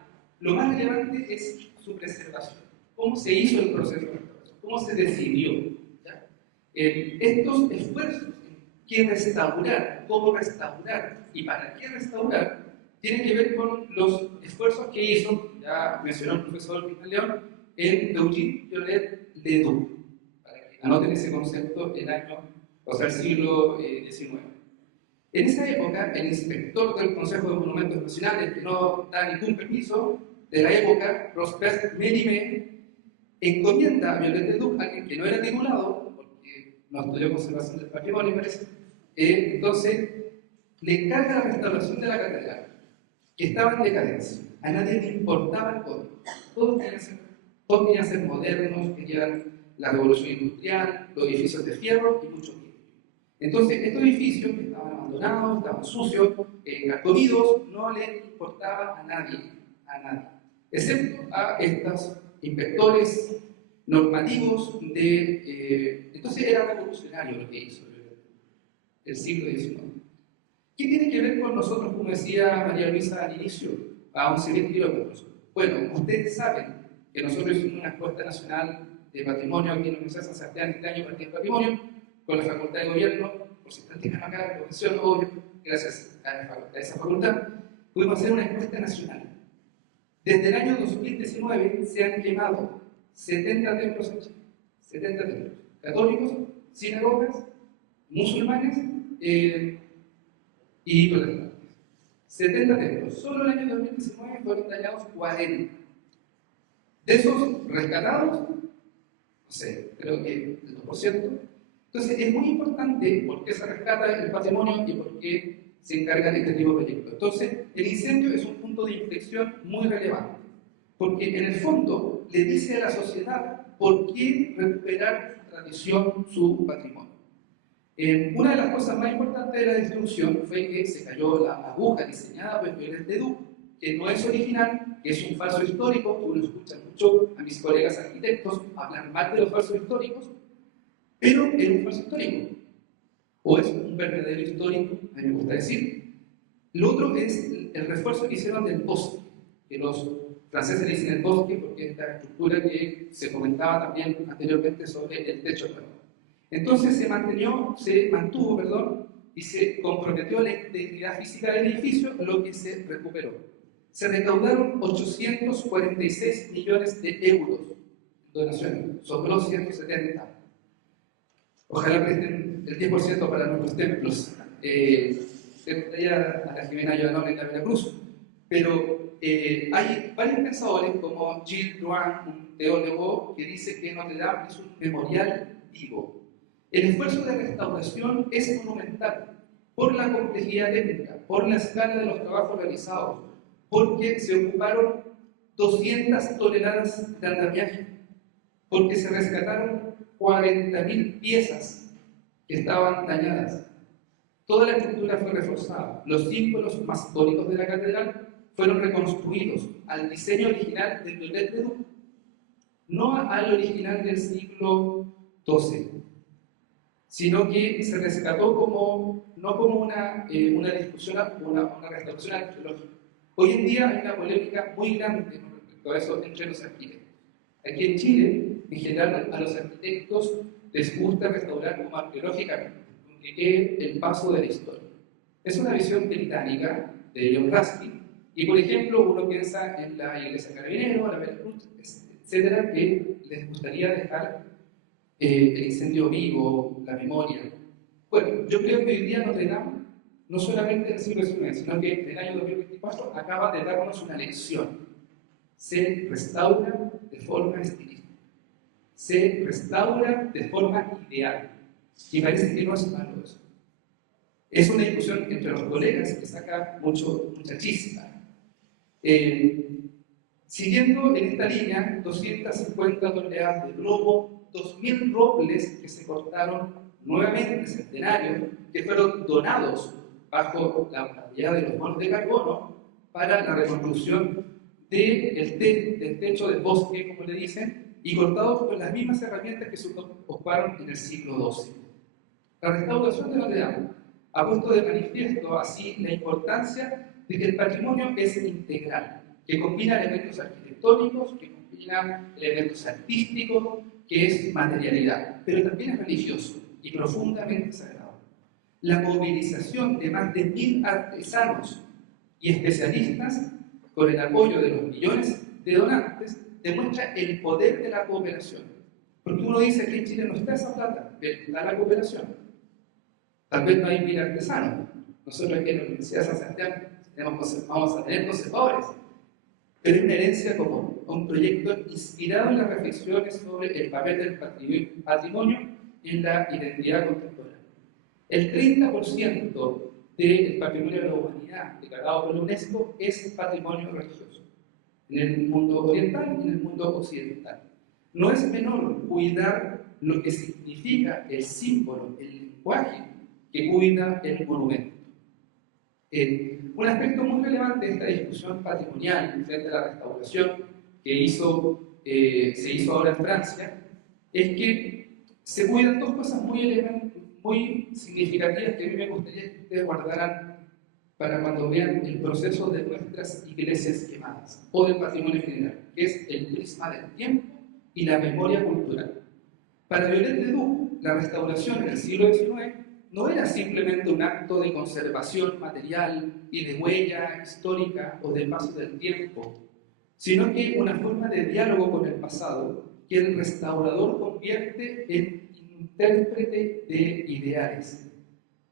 lo más relevante es su preservación. ¿Cómo se hizo el proceso de restauración? ¿Cómo se decidió? ¿Ya? Estos esfuerzos en qué restaurar, cómo restaurar y para qué restaurar, tienen que ver con los esfuerzos que hizo, ya mencionó el profesor Cristian León, en Eugene Viollet-le-Duc, para que anoten ese concepto el año, o sea, el siglo XIX. En esa época, el inspector del Consejo de Monumentos Nacionales, que no da ningún permiso, de la época, Prosper Mérimée, encomienda a Viollet-le-Duc, alguien que no era titulado, porque no estudió conservación del patrimonio, parece, entonces le encarga la restauración de la catedral, que estaba en decadencia. A nadie le importaba el código. Todos querían ser modernos, querían la revolución industrial, los edificios de fierro y mucho tiempo. Entonces, estos edificios que estaban abandonados, estaban sucios, carcomidos, no les importaba a nadie, excepto a estos inspectores normativos de... entonces era revolucionario lo que hizo el siglo XIX. ¿Qué tiene que ver con nosotros, como decía María Luisa al inicio, a 11.000 kilómetros? Bueno, ustedes saben que nosotros hicimos una encuesta nacional de patrimonio aquí en la Universidad de San Sebastián este año para el patrimonio, con la Facultad de Gobierno, por si practican acá, la profesión, obvio, gracias a esa facultad, pudimos hacer una encuesta nacional. Desde el año 2019 se han quemado 70 templos en Chile, 70 templos, católicos, sinagogas, musulmanes, y protestantes. 70 templos. Solo en el año 2019 fueron dañados 40. De esos rescatados, no sé, creo que el 2%. Entonces es muy importante por qué se rescata el patrimonio y por qué se encarga de este tipo de proyectos. Entonces, el incendio es un punto de inflexión muy relevante, porque en el fondo le dice a la sociedad por qué recuperar su tradición, su patrimonio. Una de las cosas más importantes de la destrucción fue que se cayó la aguja diseñada por Viollet de Duc, que no es original, que es un falso histórico, que uno escucha mucho a mis colegas arquitectos hablar mal de los falsos históricos, pero es un falso histórico, o es un verdadero histórico, a mí me gusta decir. Lo otro es el refuerzo que hicieron del bosque, que los franceses le dicen el bosque porque es la estructura que se comentaba también anteriormente sobre el techo plano. Entonces se mantuvo, y se comprometió la integridad física del edificio, lo que se recuperó. Se recaudaron 846 millones de euros en donaciones, sobró 170. Ojalá presten el 10% para nuestros templos. Te gustaría a la Jimena Llorón en la Veracruz. Pero hay varios pensadores como Gilles Drouin, un teólogo, que dice que Notre Dame es un memorial vivo. El esfuerzo de restauración es monumental por la complejidad técnica, por la escala de los trabajos realizados, porque se ocuparon 200 toneladas de andamiaje, porque se rescataron 40.000 piezas que estaban dañadas. Toda la estructura fue reforzada. Los símbolos mastónicos de la catedral fueron reconstruidos al diseño original de Viollet de Duc, no al original del siglo XII, sino que se rescató no como una discusión, una restauración arqueológica. Hoy en día hay una polémica muy grande respecto a eso entre los arquitectos. Aquí en Chile, en general, a los arquitectos les gusta restaurar como arqueológicamente, que quede el paso de la historia. Es una visión británica de John Ruskin, y por ejemplo, uno piensa en la iglesia Carabinero, la Veracruz, etcétera, que les gustaría dejar el incendio vivo, la memoria. Bueno, yo creo que hoy día Notre Dame, no solamente en el siglo XIX, sino que en el año 2024 acaba de darnos una lección. Se restaura de forma estilística, se restaura de forma ideal, y parece que no es malo eso. Es una discusión entre los colegas que saca mucha chispa. Siguiendo en esta línea, 250 toneladas de globo, 2.000 robles que se cortaron nuevamente, centenarios, que fueron donados bajo la modalidad de los bonos de carbono para la reconstrucción del techo del bosque, como le dicen, y cortados con las mismas herramientas que se ocuparon en el siglo XII. La restauración de Notre Dame ha puesto de manifiesto así la importancia de que el patrimonio es integral, que combina elementos arquitectónicos, que combina elementos artísticos, que es materialidad, pero también es religioso y profundamente sagrado. La movilización de más de 1.000 artesanos y especialistas, con el apoyo de los millones de donantes, demuestra el poder de la cooperación. Porque uno dice que en Chile no está esa plata, pero está la cooperación. Tal vez no hay 1.000 artesanos. Nosotros aquí en la Universidad de San Sebastián vamos a tener conservadores. Pero es una herencia común, un proyecto inspirado en las reflexiones sobre el papel del patrimonio en la identidad contemporánea. El 30% del patrimonio de la humanidad declarado por la UNESCO es patrimonio religioso, en el mundo oriental y en el mundo occidental. No es menor cuidar lo que significa el símbolo, el lenguaje que cuida el monumento. Un aspecto muy relevante de esta discusión patrimonial frente a la restauración que se hizo ahora en Francia es que se cuidan dos cosas muy significativas que a mí me gustaría que ustedes guardaran para cuando vean el proceso de nuestras iglesias quemadas o del patrimonio general, que es el prisma del tiempo y la memoria cultural. Para Viollet de Duc, la restauración en el siglo XIX no era simplemente un acto de conservación material y de huella histórica o de paso del tiempo, sino que una forma de diálogo con el pasado que el restaurador convierte en intérprete de ideales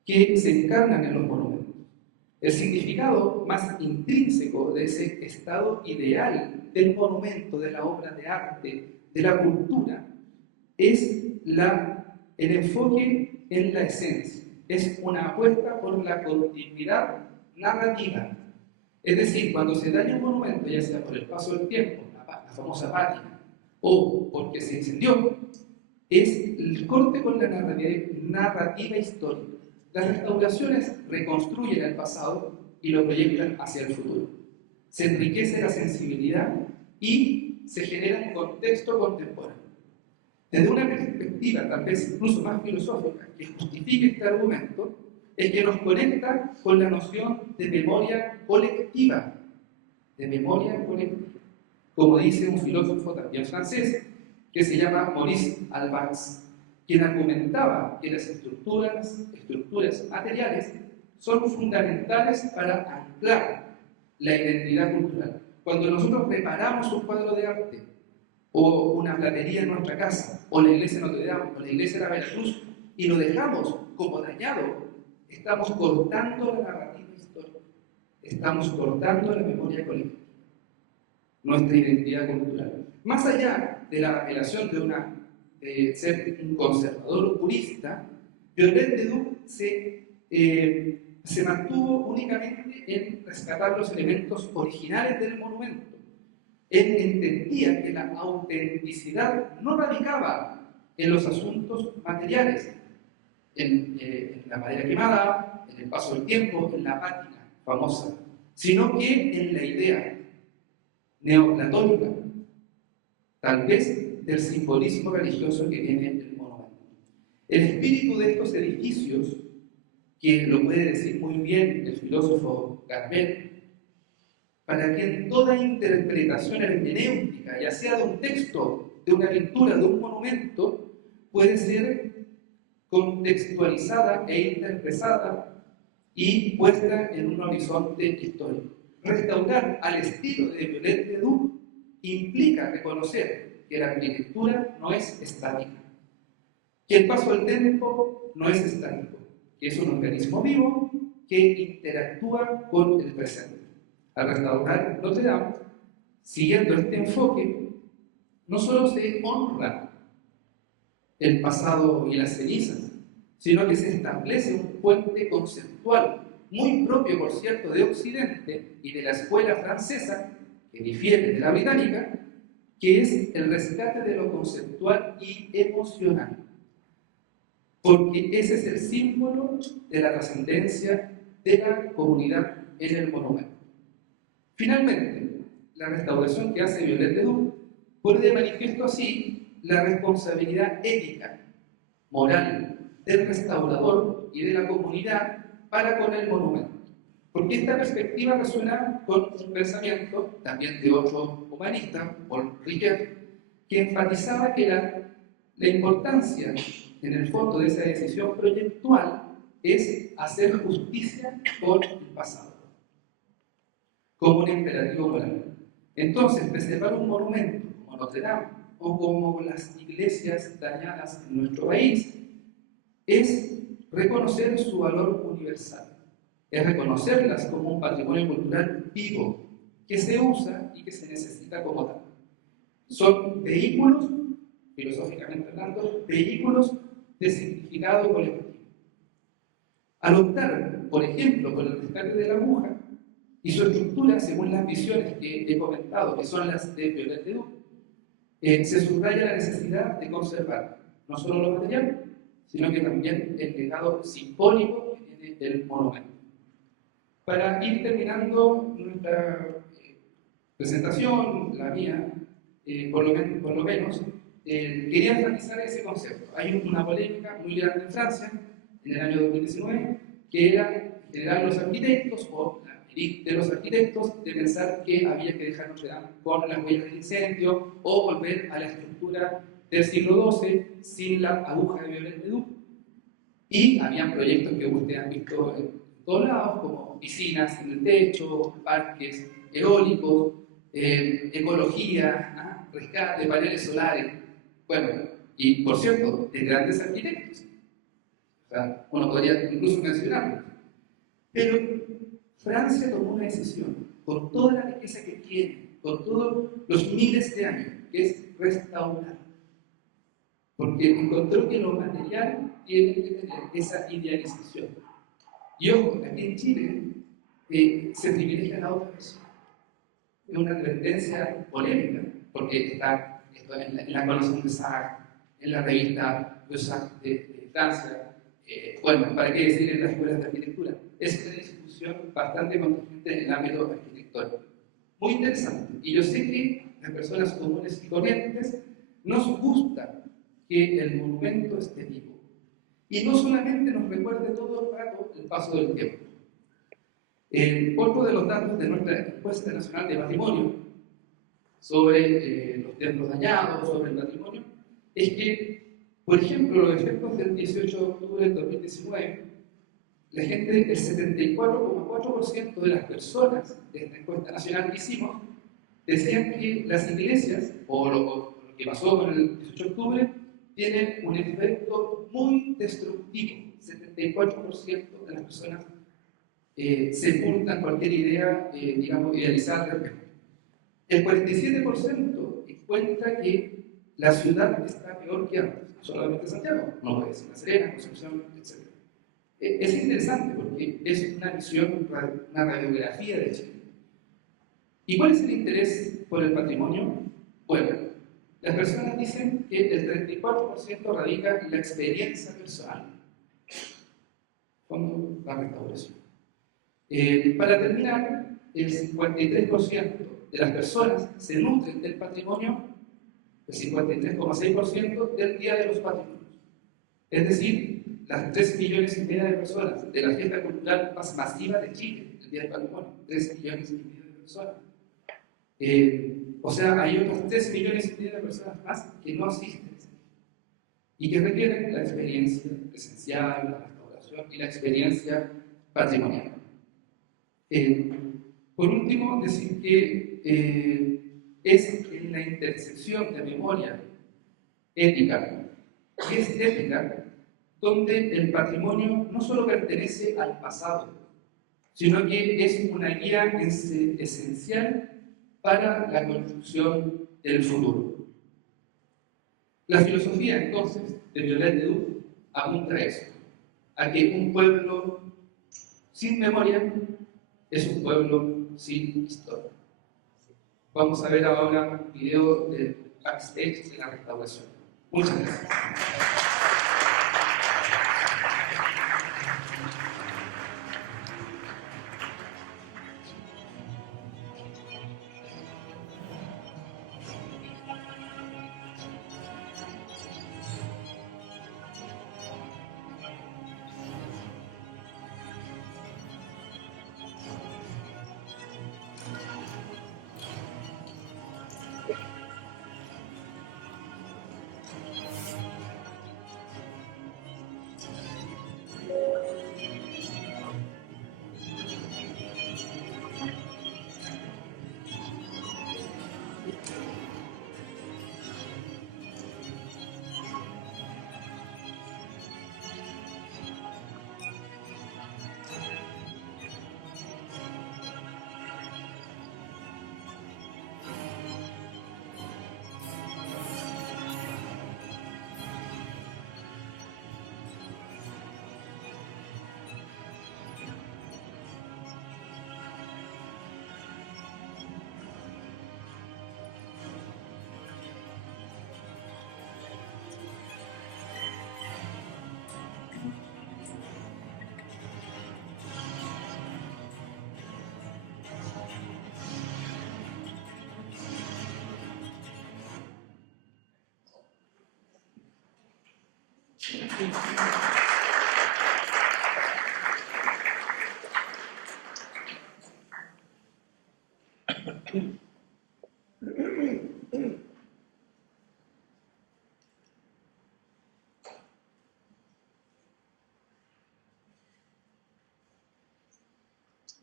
que se encarnan en los monumentos. El significado más intrínseco de ese estado ideal del monumento, de la obra de arte, de la cultura, es el enfoque en la esencia. Es una apuesta por la continuidad narrativa. Es decir, cuando se daña un monumento, ya sea por el paso del tiempo, la famosa pátina, o porque se incendió, es el corte con la narrativa histórica. Las restauraciones reconstruyen el pasado y lo proyectan hacia el futuro. Se enriquece la sensibilidad y se genera un contexto contemporáneo. Desde una perspectiva tal vez incluso más filosófica que justifique este argumento, es que nos conecta con la noción de memoria colectiva. De memoria colectiva. Como dice un filósofo también francés, que se llama Maurice Albax, quien argumentaba que las estructuras materiales son fundamentales para anclar la identidad cultural. Cuando nosotros reparamos un cuadro de arte, o una platería en nuestra casa, o la iglesia de Notre Dame, o la iglesia de la Veracruz, y lo dejamos como dañado, estamos cortando la narrativa histórica, estamos cortando la memoria colectiva, nuestra identidad cultural. Más allá de la apelación de ser un conservador purista, Viollet le Duc se mantuvo únicamente en rescatar los elementos originales del monumento. Él entendía que la autenticidad no radicaba en los asuntos materiales, en la madera quemada, en el paso del tiempo, en la pátina famosa, sino que en la idea neoplatónica, tal vez del simbolismo religioso que tiene el monumento. El espíritu de estos edificios, que lo puede decir muy bien el filósofo Garbet, para quien toda interpretación hermenéutica, ya sea de un texto, de una lectura, de un monumento, puede ser contextualizada e interpretada y puesta en un horizonte histórico. Restaurar al estilo de Viollet le Duc implica reconocer que la arquitectura no es estática, que el paso del tiempo no es estático, que es un organismo vivo que interactúa con el presente. Al restaurar Notre Dame, siguiendo este enfoque, no solo se honra el pasado y las cenizas, sino que se establece un puente conceptual muy propio, por cierto, de Occidente y de la escuela francesa, que difiere de la británica, que es el rescate de lo conceptual y emocional. Porque ese es el símbolo de la trascendencia de la comunidad en el monumento. Finalmente, la restauración que hace Viollet le Duc pone de manifiesto así la responsabilidad ética, moral, del restaurador y de la comunidad para con el monumento. Porque esta perspectiva resuena con un pensamiento también de otro humanista, Paul Ricoeur, que enfatizaba que la importancia en el fondo de esa decisión proyectual es hacer justicia con el pasado, como un imperativo moral. Entonces, preservar un monumento como Notre Dame o como las iglesias dañadas en nuestro país es reconocer su valor universal, es reconocerlas como un patrimonio cultural vivo que se usa y que se necesita como tal. Son vehículos, filosóficamente hablando, vehículos de significado colectivo. Al optar, por ejemplo, por el rescate de la aguja y su estructura, según las visiones que he comentado, que son las de Viollet le Duc, se subraya la necesidad de conservar no solo lo material, sino que también el legado simbólico que tiene el monumento. Para ir terminando nuestra presentación, la mía, por lo menos, quería enfatizar ese concepto. Hay una polémica muy grande en Francia, en el año 2019, que era generar los arquitectos, o la élite de los arquitectos, de pensar que había que dejar Notre Dame con las huellas del incendio, o volver a la estructura del siglo XII sin la aguja de Viollet le Duc. Y habían proyectos que ustedes han visto en todos lados, como piscinas en el techo, parques eólicos, ecología, rescate de paneles solares. Bueno, y por cierto, de grandes arquitectos. O sea, uno podría incluso mencionarlos. Pero Francia tomó una decisión, con toda la riqueza que tiene, con todos los miles de años, que es restaurar. Porque encontró que lo material tiene que tener esa idealización. Y ojo, aquí en Chile se privilegia la otra versión. Es una tendencia polémica, porque está esto en la colección de Sartre, en la revista de Francia, bueno, para qué decir en las escuelas de arquitectura. Es una discusión bastante contingente en el ámbito arquitectónico. Muy interesante. Y yo sé que las personas comunes y corrientes nos gusta que el monumento esté vivo. Y no solamente nos recuerde todo el rato el paso del tiempo. Otro de los datos de nuestra encuesta nacional de patrimonio sobre los templos dañados, sobre el patrimonio, es que, por ejemplo, los efectos del 18 de octubre del 2019, la gente, el 74,4% de las personas de esta encuesta nacional que hicimos, decían que las iglesias, o lo que pasó con el 18 de octubre, tienen un efecto muy destructivo. 74% de las personas sepultan cualquier idea, digamos, idealizada al respecto. El 47% encuentra que la ciudad está peor que antes, no solamente Santiago, no puede ser La Serena, Concepción, etc. Es interesante porque es una visión, una radiografía de Chile. ¿Y cuál es el interés por el patrimonio? Bueno, las personas dicen que el 34% radica en la experiencia personal, como la restauración. Para terminar, el 53% de las personas se nutren del patrimonio, el 53,6% del Día de los Patrimonios. Es decir, las 3,5 millones de personas de la fiesta cultural más masiva de Chile, el Día del Patrimonio, 3,5 millones de personas. O sea, hay otras 3,5 millones de personas más que no asisten y que requieren la experiencia presencial, la restauración y la experiencia patrimonial. Por último, decir que es en la intersección de memoria ética y estética donde el patrimonio no solo pertenece al pasado, sino que es una guía esencial para la construcción del futuro. La filosofía, entonces, de Viollet Ledoux apunta a eso, a que un pueblo sin memoria es un pueblo sin historia. Vamos a ver ahora un video del backstage de la restauración. Muchas gracias.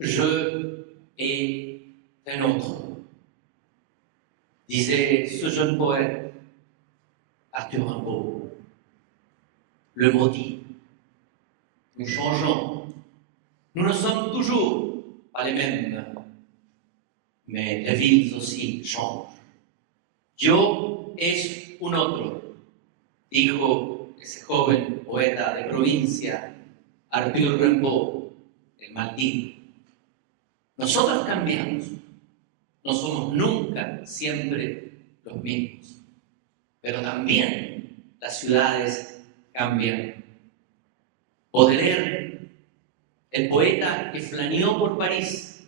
Je et un autre, disait ce jeune poète, Arthur Rimbaud. Le maudit. Nous changeons. Nous ne sommes toujours pas les mêmes, mais les villes aussi changent. Yo es un otro, dijo ese joven poeta de provincia, Arthur Rimbaud, el maldito. Nosotros cambiamos, no somos nunca siempre los mismos, pero también las ciudades cambian. Baudelaire, el poeta que flaneó por París,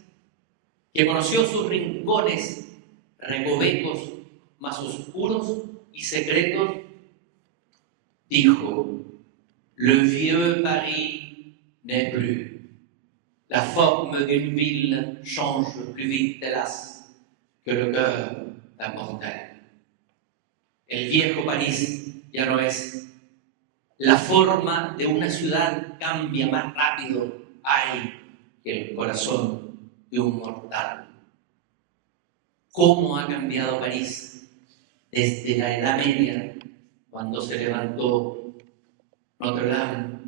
que conoció sus rincones, recovecos más oscuros y secretos, dijo: Le vieux Paris n'est plus. La forme d'une ville change plus vite, hélas, que le cœur d'un mortel. El viejo París ya no es. La forma de una ciudad cambia más rápido, ay, que el corazón de un mortal. ¿Cómo ha cambiado París desde la Edad Media, cuando se levantó Notre Dame?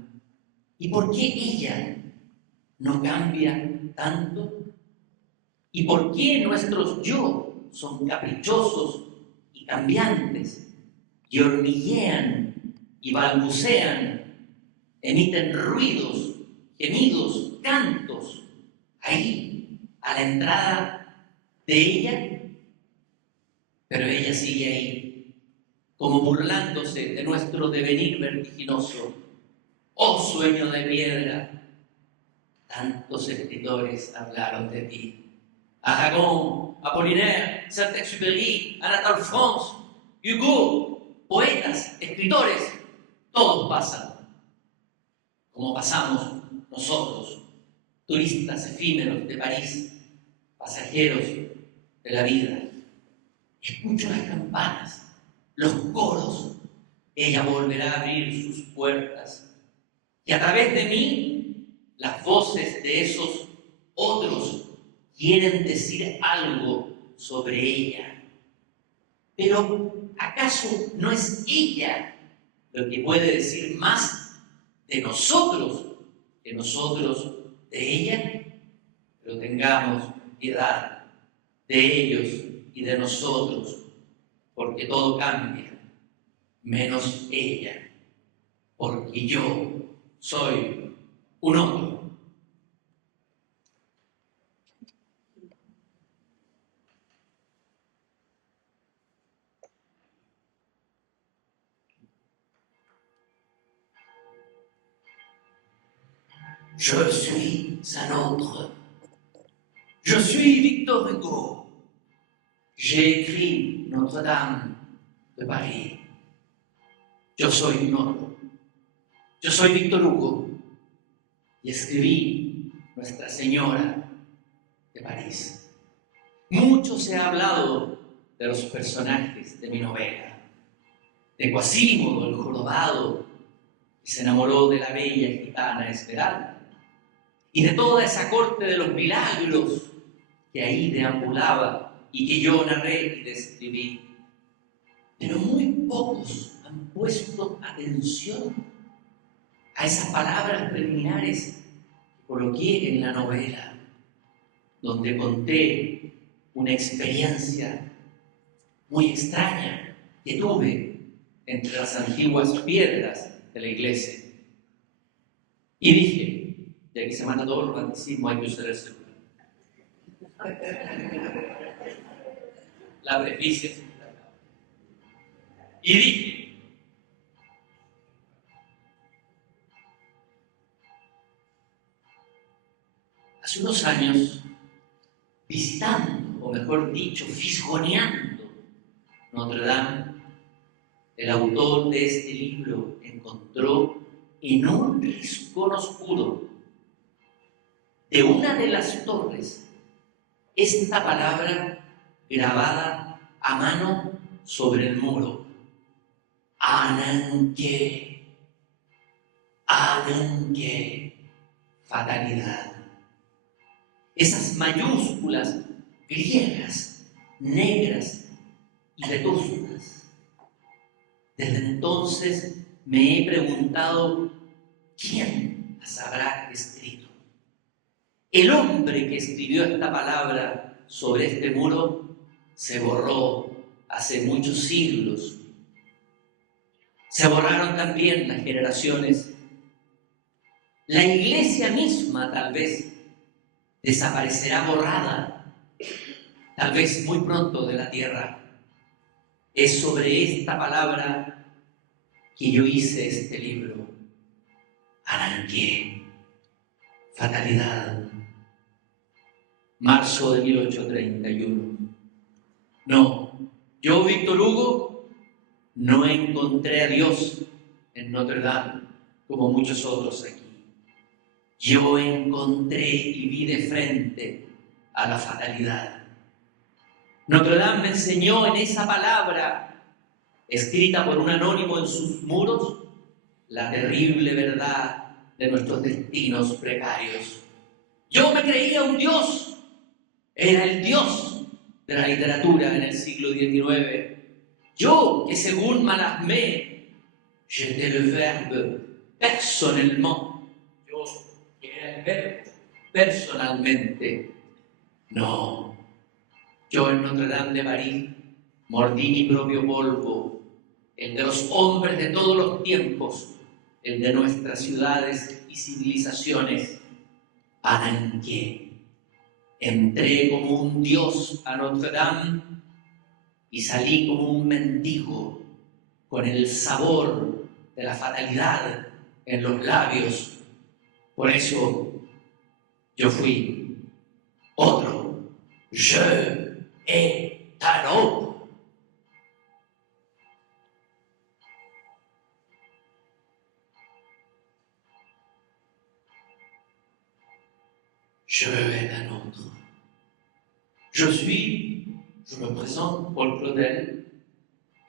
¿Y por qué ella no cambia tanto? ¿Y por qué nuestros yo son caprichosos y cambiantes, y hormiguean y balbucean, emiten ruidos, gemidos, cantos, ahí, a la entrada de ella? Pero ella sigue ahí, como burlándose de nuestro devenir vertiginoso. ¡Oh sueño de piedra! Tantos escritores hablaron de ti. Aragon, Apollinaire, Saint-Exupéry, Anatole France, Hugo, poetas, escritores, todos pasan, como pasamos nosotros, turistas efímeros de París, pasajeros de la vida. Escucho las campanas, los coros. Ella volverá a abrir sus puertas y a través de mí las voces de esos otros quieren decir algo sobre ella. Pero ¿acaso no es ella lo que puede decir más de nosotros que nosotros de ella? Pero tengamos piedad de ellos y de nosotros, porque todo cambia, menos ella, porque yo soy un otro. Je suis un autre. Je suis Victor Hugo. J'ai écrit Notre-Dame de Paris. Yo soy un otro. Yo soy Victor Hugo y escribí Nuestra Señora de París. Mucho se ha hablado de los personajes de mi novela, de Quasimodo, el jorobado, que se enamoró de la bella gitana Esmeralda, y de toda esa corte de los milagros que ahí deambulaba y que yo narré y describí. Pero muy pocos han puesto atención a esas palabras preliminares que coloqué en la novela, donde conté una experiencia muy extraña que tuve entre las antiguas piedras de la iglesia. Y dije, y aquí se mata todo el romanticismo, hay que usar el celular. La presbicia. Y dije, hace unos años, visitando, o mejor dicho, fisgoneando Notre Dame, el autor de este libro encontró en un rincón oscuro de una de las torres esta palabra grabada a mano sobre el muro: Ananke, Ananke, fatalidad. Esas mayúsculas griegas, negras y vetustas. Desde entonces me he preguntado quién las habrá escrito. El hombre que escribió esta palabra sobre este muro se borró hace muchos siglos. Se borraron también las generaciones. La iglesia misma tal vez desaparecerá borrada, tal vez muy pronto de la tierra. Es sobre esta palabra que yo hice este libro. Anarquía, fatalidad. Marzo de 1831. No, yo, Víctor Hugo, no encontré a Dios en Notre Dame como muchos otros aquí. Yo encontré y vi de frente a la fatalidad. Notre Dame me enseñó en esa palabra, escrita por un anónimo en sus muros, la terrible verdad de nuestros destinos precarios. Yo me creía un Dios. Era el Dios de la literatura en el siglo XIX. Yo, que según Malasmé, j'étais le verbe personnellement. Yo, que era el verbo personalmente. No. Yo en Notre Dame de París mordí mi propio polvo, el de los hombres de todos los tiempos, el de nuestras ciudades y civilizaciones. Ananqué. Entré como un dios a Notre Dame y salí como un mendigo con el sabor de la fatalidad en los labios. Por eso yo fui otro. Je es un autre. Je vais un autre. Je me présente, Paul Claudel,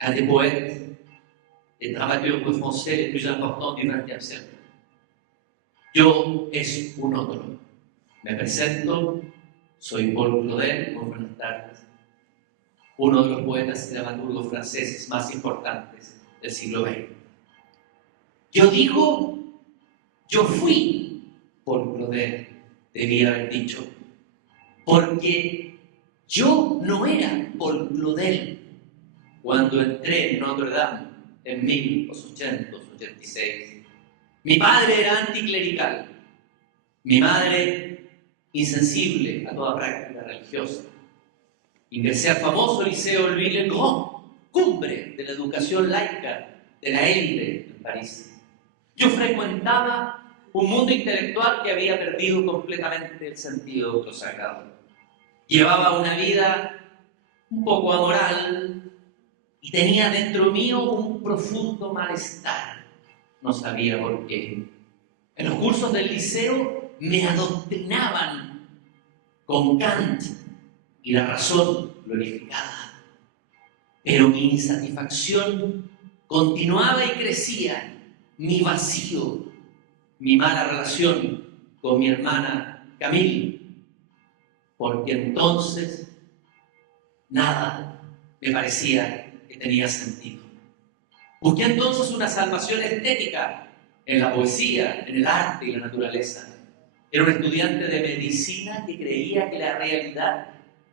un des poètes et dramaturges français les plus importants du XXe siècle. Yo es un otro. Me presento, soy Paul Claudel, muy buenas tardes, uno de los poetas y dramaturgos franceses más importantes del siglo XX. Yo digo, yo fui Paul Claudel, debía haber dicho, porque yo no era Paul Claudel cuando entré en Notre Dame en 1886. Mi padre era anticlerical, mi madre insensible a toda práctica religiosa. Ingresé al famoso liceo Louis le Grand, cumbre de la educación laica de la élite en París. Yo frecuentaba un mundo intelectual que había perdido completamente el sentido de lo sagrado. Llevaba una vida un poco amoral y tenía dentro mío un profundo malestar. No sabía por qué. En los cursos del liceo me adoctrinaban con Kant y la razón glorificada. Pero mi insatisfacción continuaba y crecía, mi vacío, mi mala relación con mi hermana Camille, porque entonces nada me parecía que tenía sentido. Busqué entonces una salvación estética en la poesía, en el arte y la naturaleza. Era un estudiante de medicina que creía que la realidad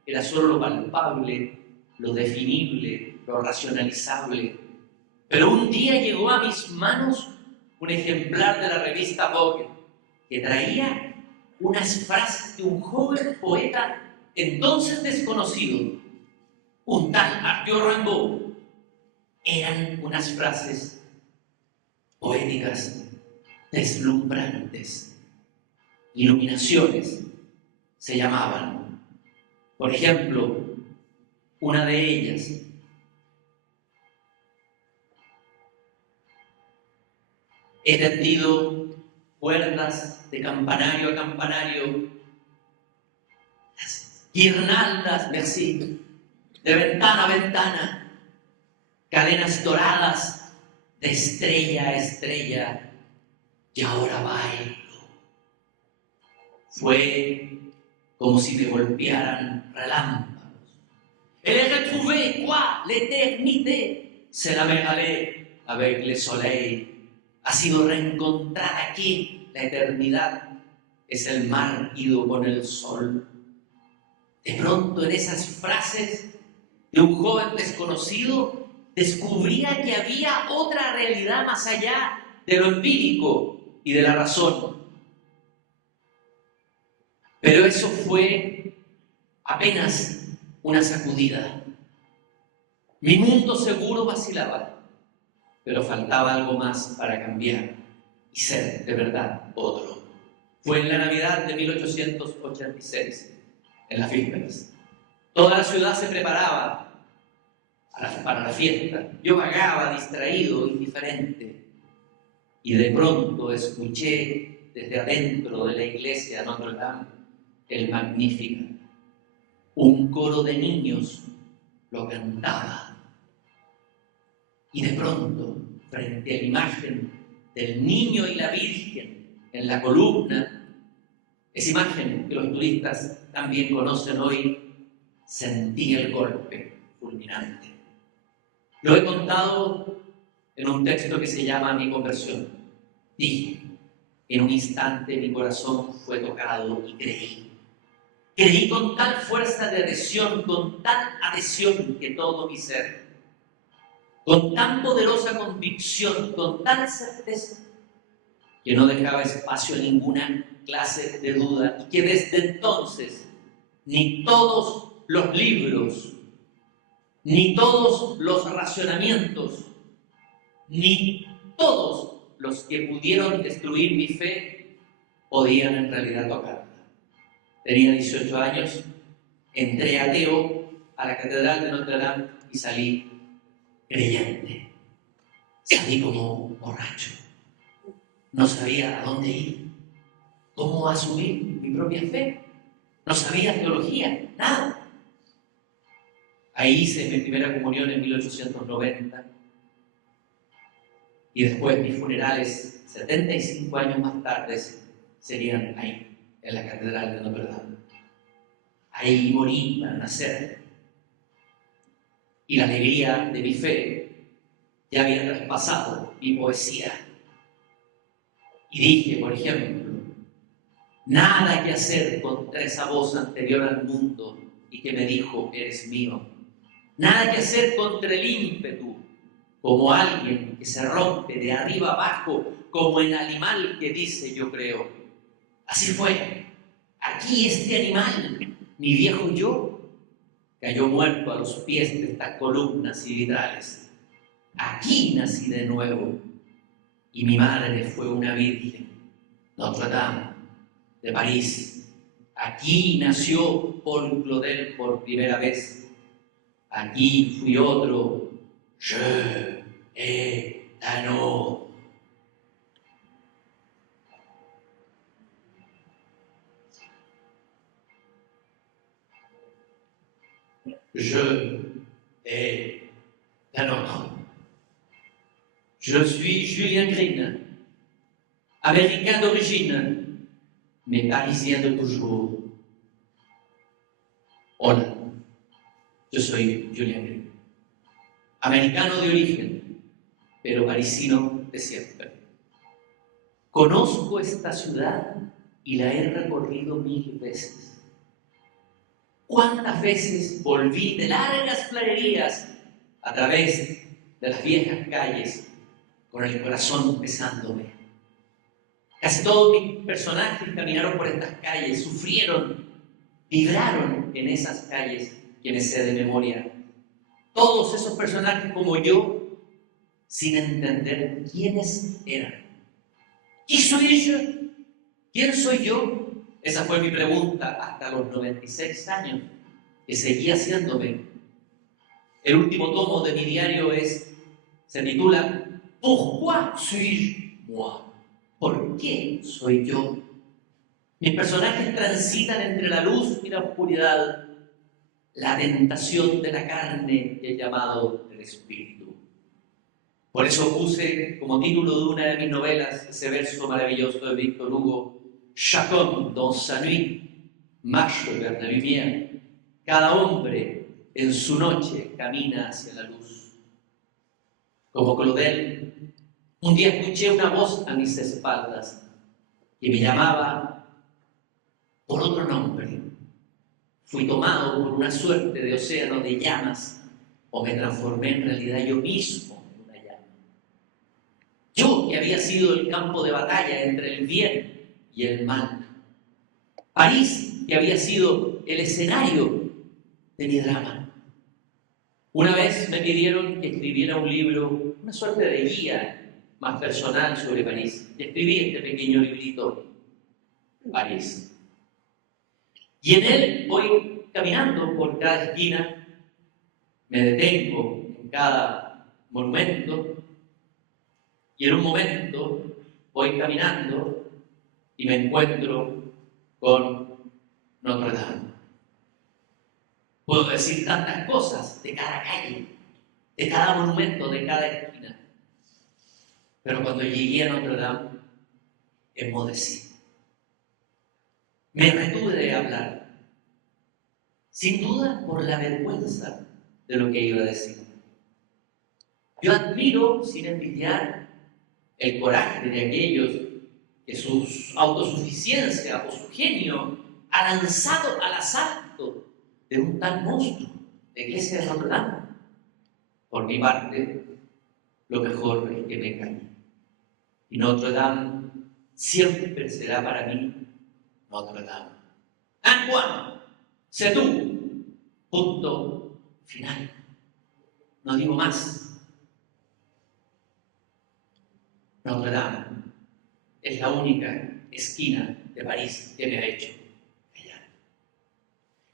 era solo lo palpable, lo definible, lo racionalizable. Pero un día llegó a mis manos un ejemplar de la revista Vogue que traía unas frases de un joven poeta entonces desconocido, un tal Arthur Rimbaud. Eran unas frases poéticas deslumbrantes, iluminaciones se llamaban. Por ejemplo, una de ellas: he tendido cuerdas de campanario a campanario, guirnaldas, merci, de ventana a ventana, cadenas doradas de estrella a estrella, y ahora bailo. Fue como si me golpearan relámpagos. Elle a retrouvé quoi? L'éternité. Se la regalé avec le soleil. Ha sido reencontrada aquí la eternidad es el mar ido con el sol. De pronto, en esas frases de un joven desconocido, descubría que había otra realidad más allá de lo empírico y de la razón. Pero eso fue apenas una sacudida. Mi mundo seguro vacilaba, pero faltaba algo más para cambiar y ser de verdad otro. Fue en la Navidad de 1886, en las vísperas. Toda la ciudad se preparaba para la fiesta. Yo vagaba distraído, indiferente, y de pronto escuché desde adentro de la iglesia de Notre Dame el Magnificat. Un coro de niños lo cantaba. Y de pronto, frente a la imagen del niño y la Virgen en la columna, esa imagen que los turistas también conocen hoy, sentí el golpe fulminante. Lo he contado en un texto que se llama Mi conversión. Dije, en un instante mi corazón fue tocado y creí. Creí con tal fuerza de adhesión, con tal adhesión que todo mi ser, con tan poderosa convicción, con tal certeza, que no dejaba espacio a ninguna clase de duda y que desde entonces ni todos los libros, ni todos los racionamientos, ni todos los que pudieron destruir mi fe podían en realidad tocarla. Tenía 18 años, entré ateo a la Catedral de Notre Dame y salí creyente. Salí como borracho. No sabía a dónde ir, cómo asumir mi propia fe. No sabía teología, nada. Ahí hice mi primera comunión en 1890 y después mis funerales, 75 años más tarde, serían ahí, en la Catedral de Notre Dame. Ahí morí para nacer. Y la alegría de mi fe ya había traspasado mi poesía. Y dije, por ejemplo, nada que hacer contra esa voz anterior al mundo y que me dijo, eres mío. Nada que hacer contra el ímpetu, como alguien que se rompe de arriba abajo, como el animal que dice yo creo. Así fue. Aquí este animal, mi viejo yo, cayó muerto a los pies de estas columnas y vitrales. Aquí nací de nuevo y mi madre fue una virgen, Notre Dame de París. Aquí nació Paul Claudel por primera vez. Aquí fui otro. Je et l'anneau. Je et un autre. Je suis Julien Green, américain d'origine, mais parisien de toujours. Hola, yo soy Julien Green, americano de origen, pero parisino de siempre. Conozco esta ciudad y la he recorrido 1000 veces. ¿Cuántas veces volví de largas planerías a través de las viejas calles con el corazón pesándome? Casi todos mis personajes caminaron por estas calles, sufrieron, vibraron en esas calles, quienes sé de memoria. Todos esos personajes como yo, sin entender quiénes eran. ¿Quién soy yo? ¿Quién soy yo? Esa fue mi pregunta hasta los 96 años, que seguía haciéndome. El último tomo de mi diario se titula ¿Pourquoi suis-je moi? ¿Por qué soy yo? Mis personajes transitan entre la luz y la oscuridad, la tentación de la carne y el llamado del espíritu. Por eso puse como título de una de mis novelas ese verso maravilloso de Víctor Hugo: Chacun dans sa nuit marche vers la lumière. Cada hombre en su noche camina hacia la luz. Como Claudel, un día escuché una voz a mis espaldas que me llamaba por otro nombre. Fui tomado por una suerte de océano de llamas, o me transformé en realidad yo mismo en una llama. Yo, que había sido el campo de batalla entre el bien y el mal. París, que había sido el escenario de mi drama. Una vez me pidieron que escribiera un libro, una suerte de guía más personal sobre París. Y escribí este pequeño librito, París. Y en él voy caminando por cada esquina, me detengo en cada monumento, y en un momento voy caminando y me encuentro con Notre Dame. Puedo decir tantas cosas de cada calle, de cada monumento, de cada esquina. Pero cuando llegué a Notre Dame, enmudecí. Me retuve de hablar, sin duda por la vergüenza de lo que iba a decir. Yo admiro, sin envidiar, el coraje de aquellos que su autosuficiencia o su genio ha lanzado al asalto de un tal monstruo de iglesia de Notre Dame. Por mi parte, lo mejor es que me calle. Y Notre Dame siempre será para mí Notre Dame. Antoine, c'est tout. Punto final. No digo más. Notre Dame es la única esquina de París que me ha hecho callar.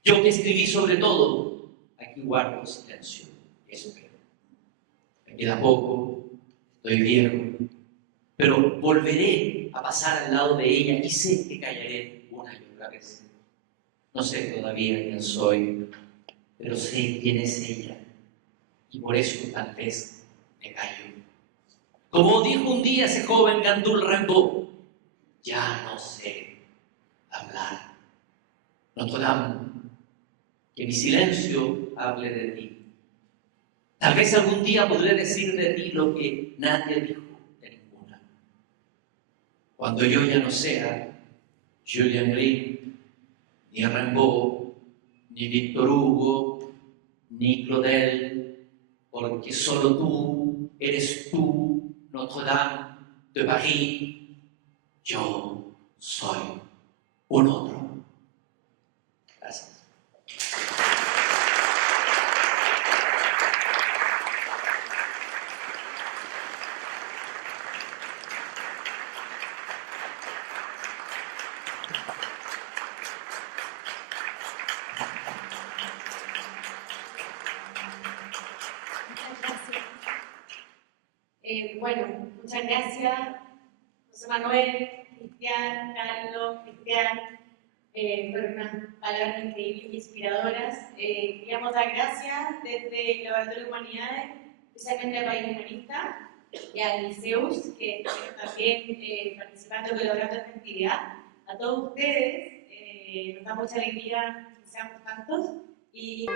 Yo que escribí sobre todo, aquí guardo silencio. Eso creo. Me queda poco, estoy viejo, pero volveré a pasar al lado de ella y sé que callaré una y otra vez. No sé todavía quién soy, pero sé quién es ella, y por eso tal vez me callo. Como dijo un día ese joven Gandul Rimbaud, ya no sé hablar. Notre Dame, que mi silencio hable de ti. Tal vez algún día podré decir de ti lo que nadie dijo de ninguna. Cuando yo ya no sea Julien Green, ni Rimbaud, ni Victor Hugo, ni Claudel, porque solo tú eres tú, Notre Dame de París. Yo soy un otro. Gracias. Bueno, muchas gracias, José Manuel, Cristian, Carlos, Cristian, fueron unas palabras increíbles e inspiradoras. Queríamos dar gracias desde el Laboratorio de Humanidades, especialmente al País Humanista y al Liceus, que estuvieron también participando y colaborando en esta actividad. A todos ustedes, nos da mucha alegría que seamos tantos. Y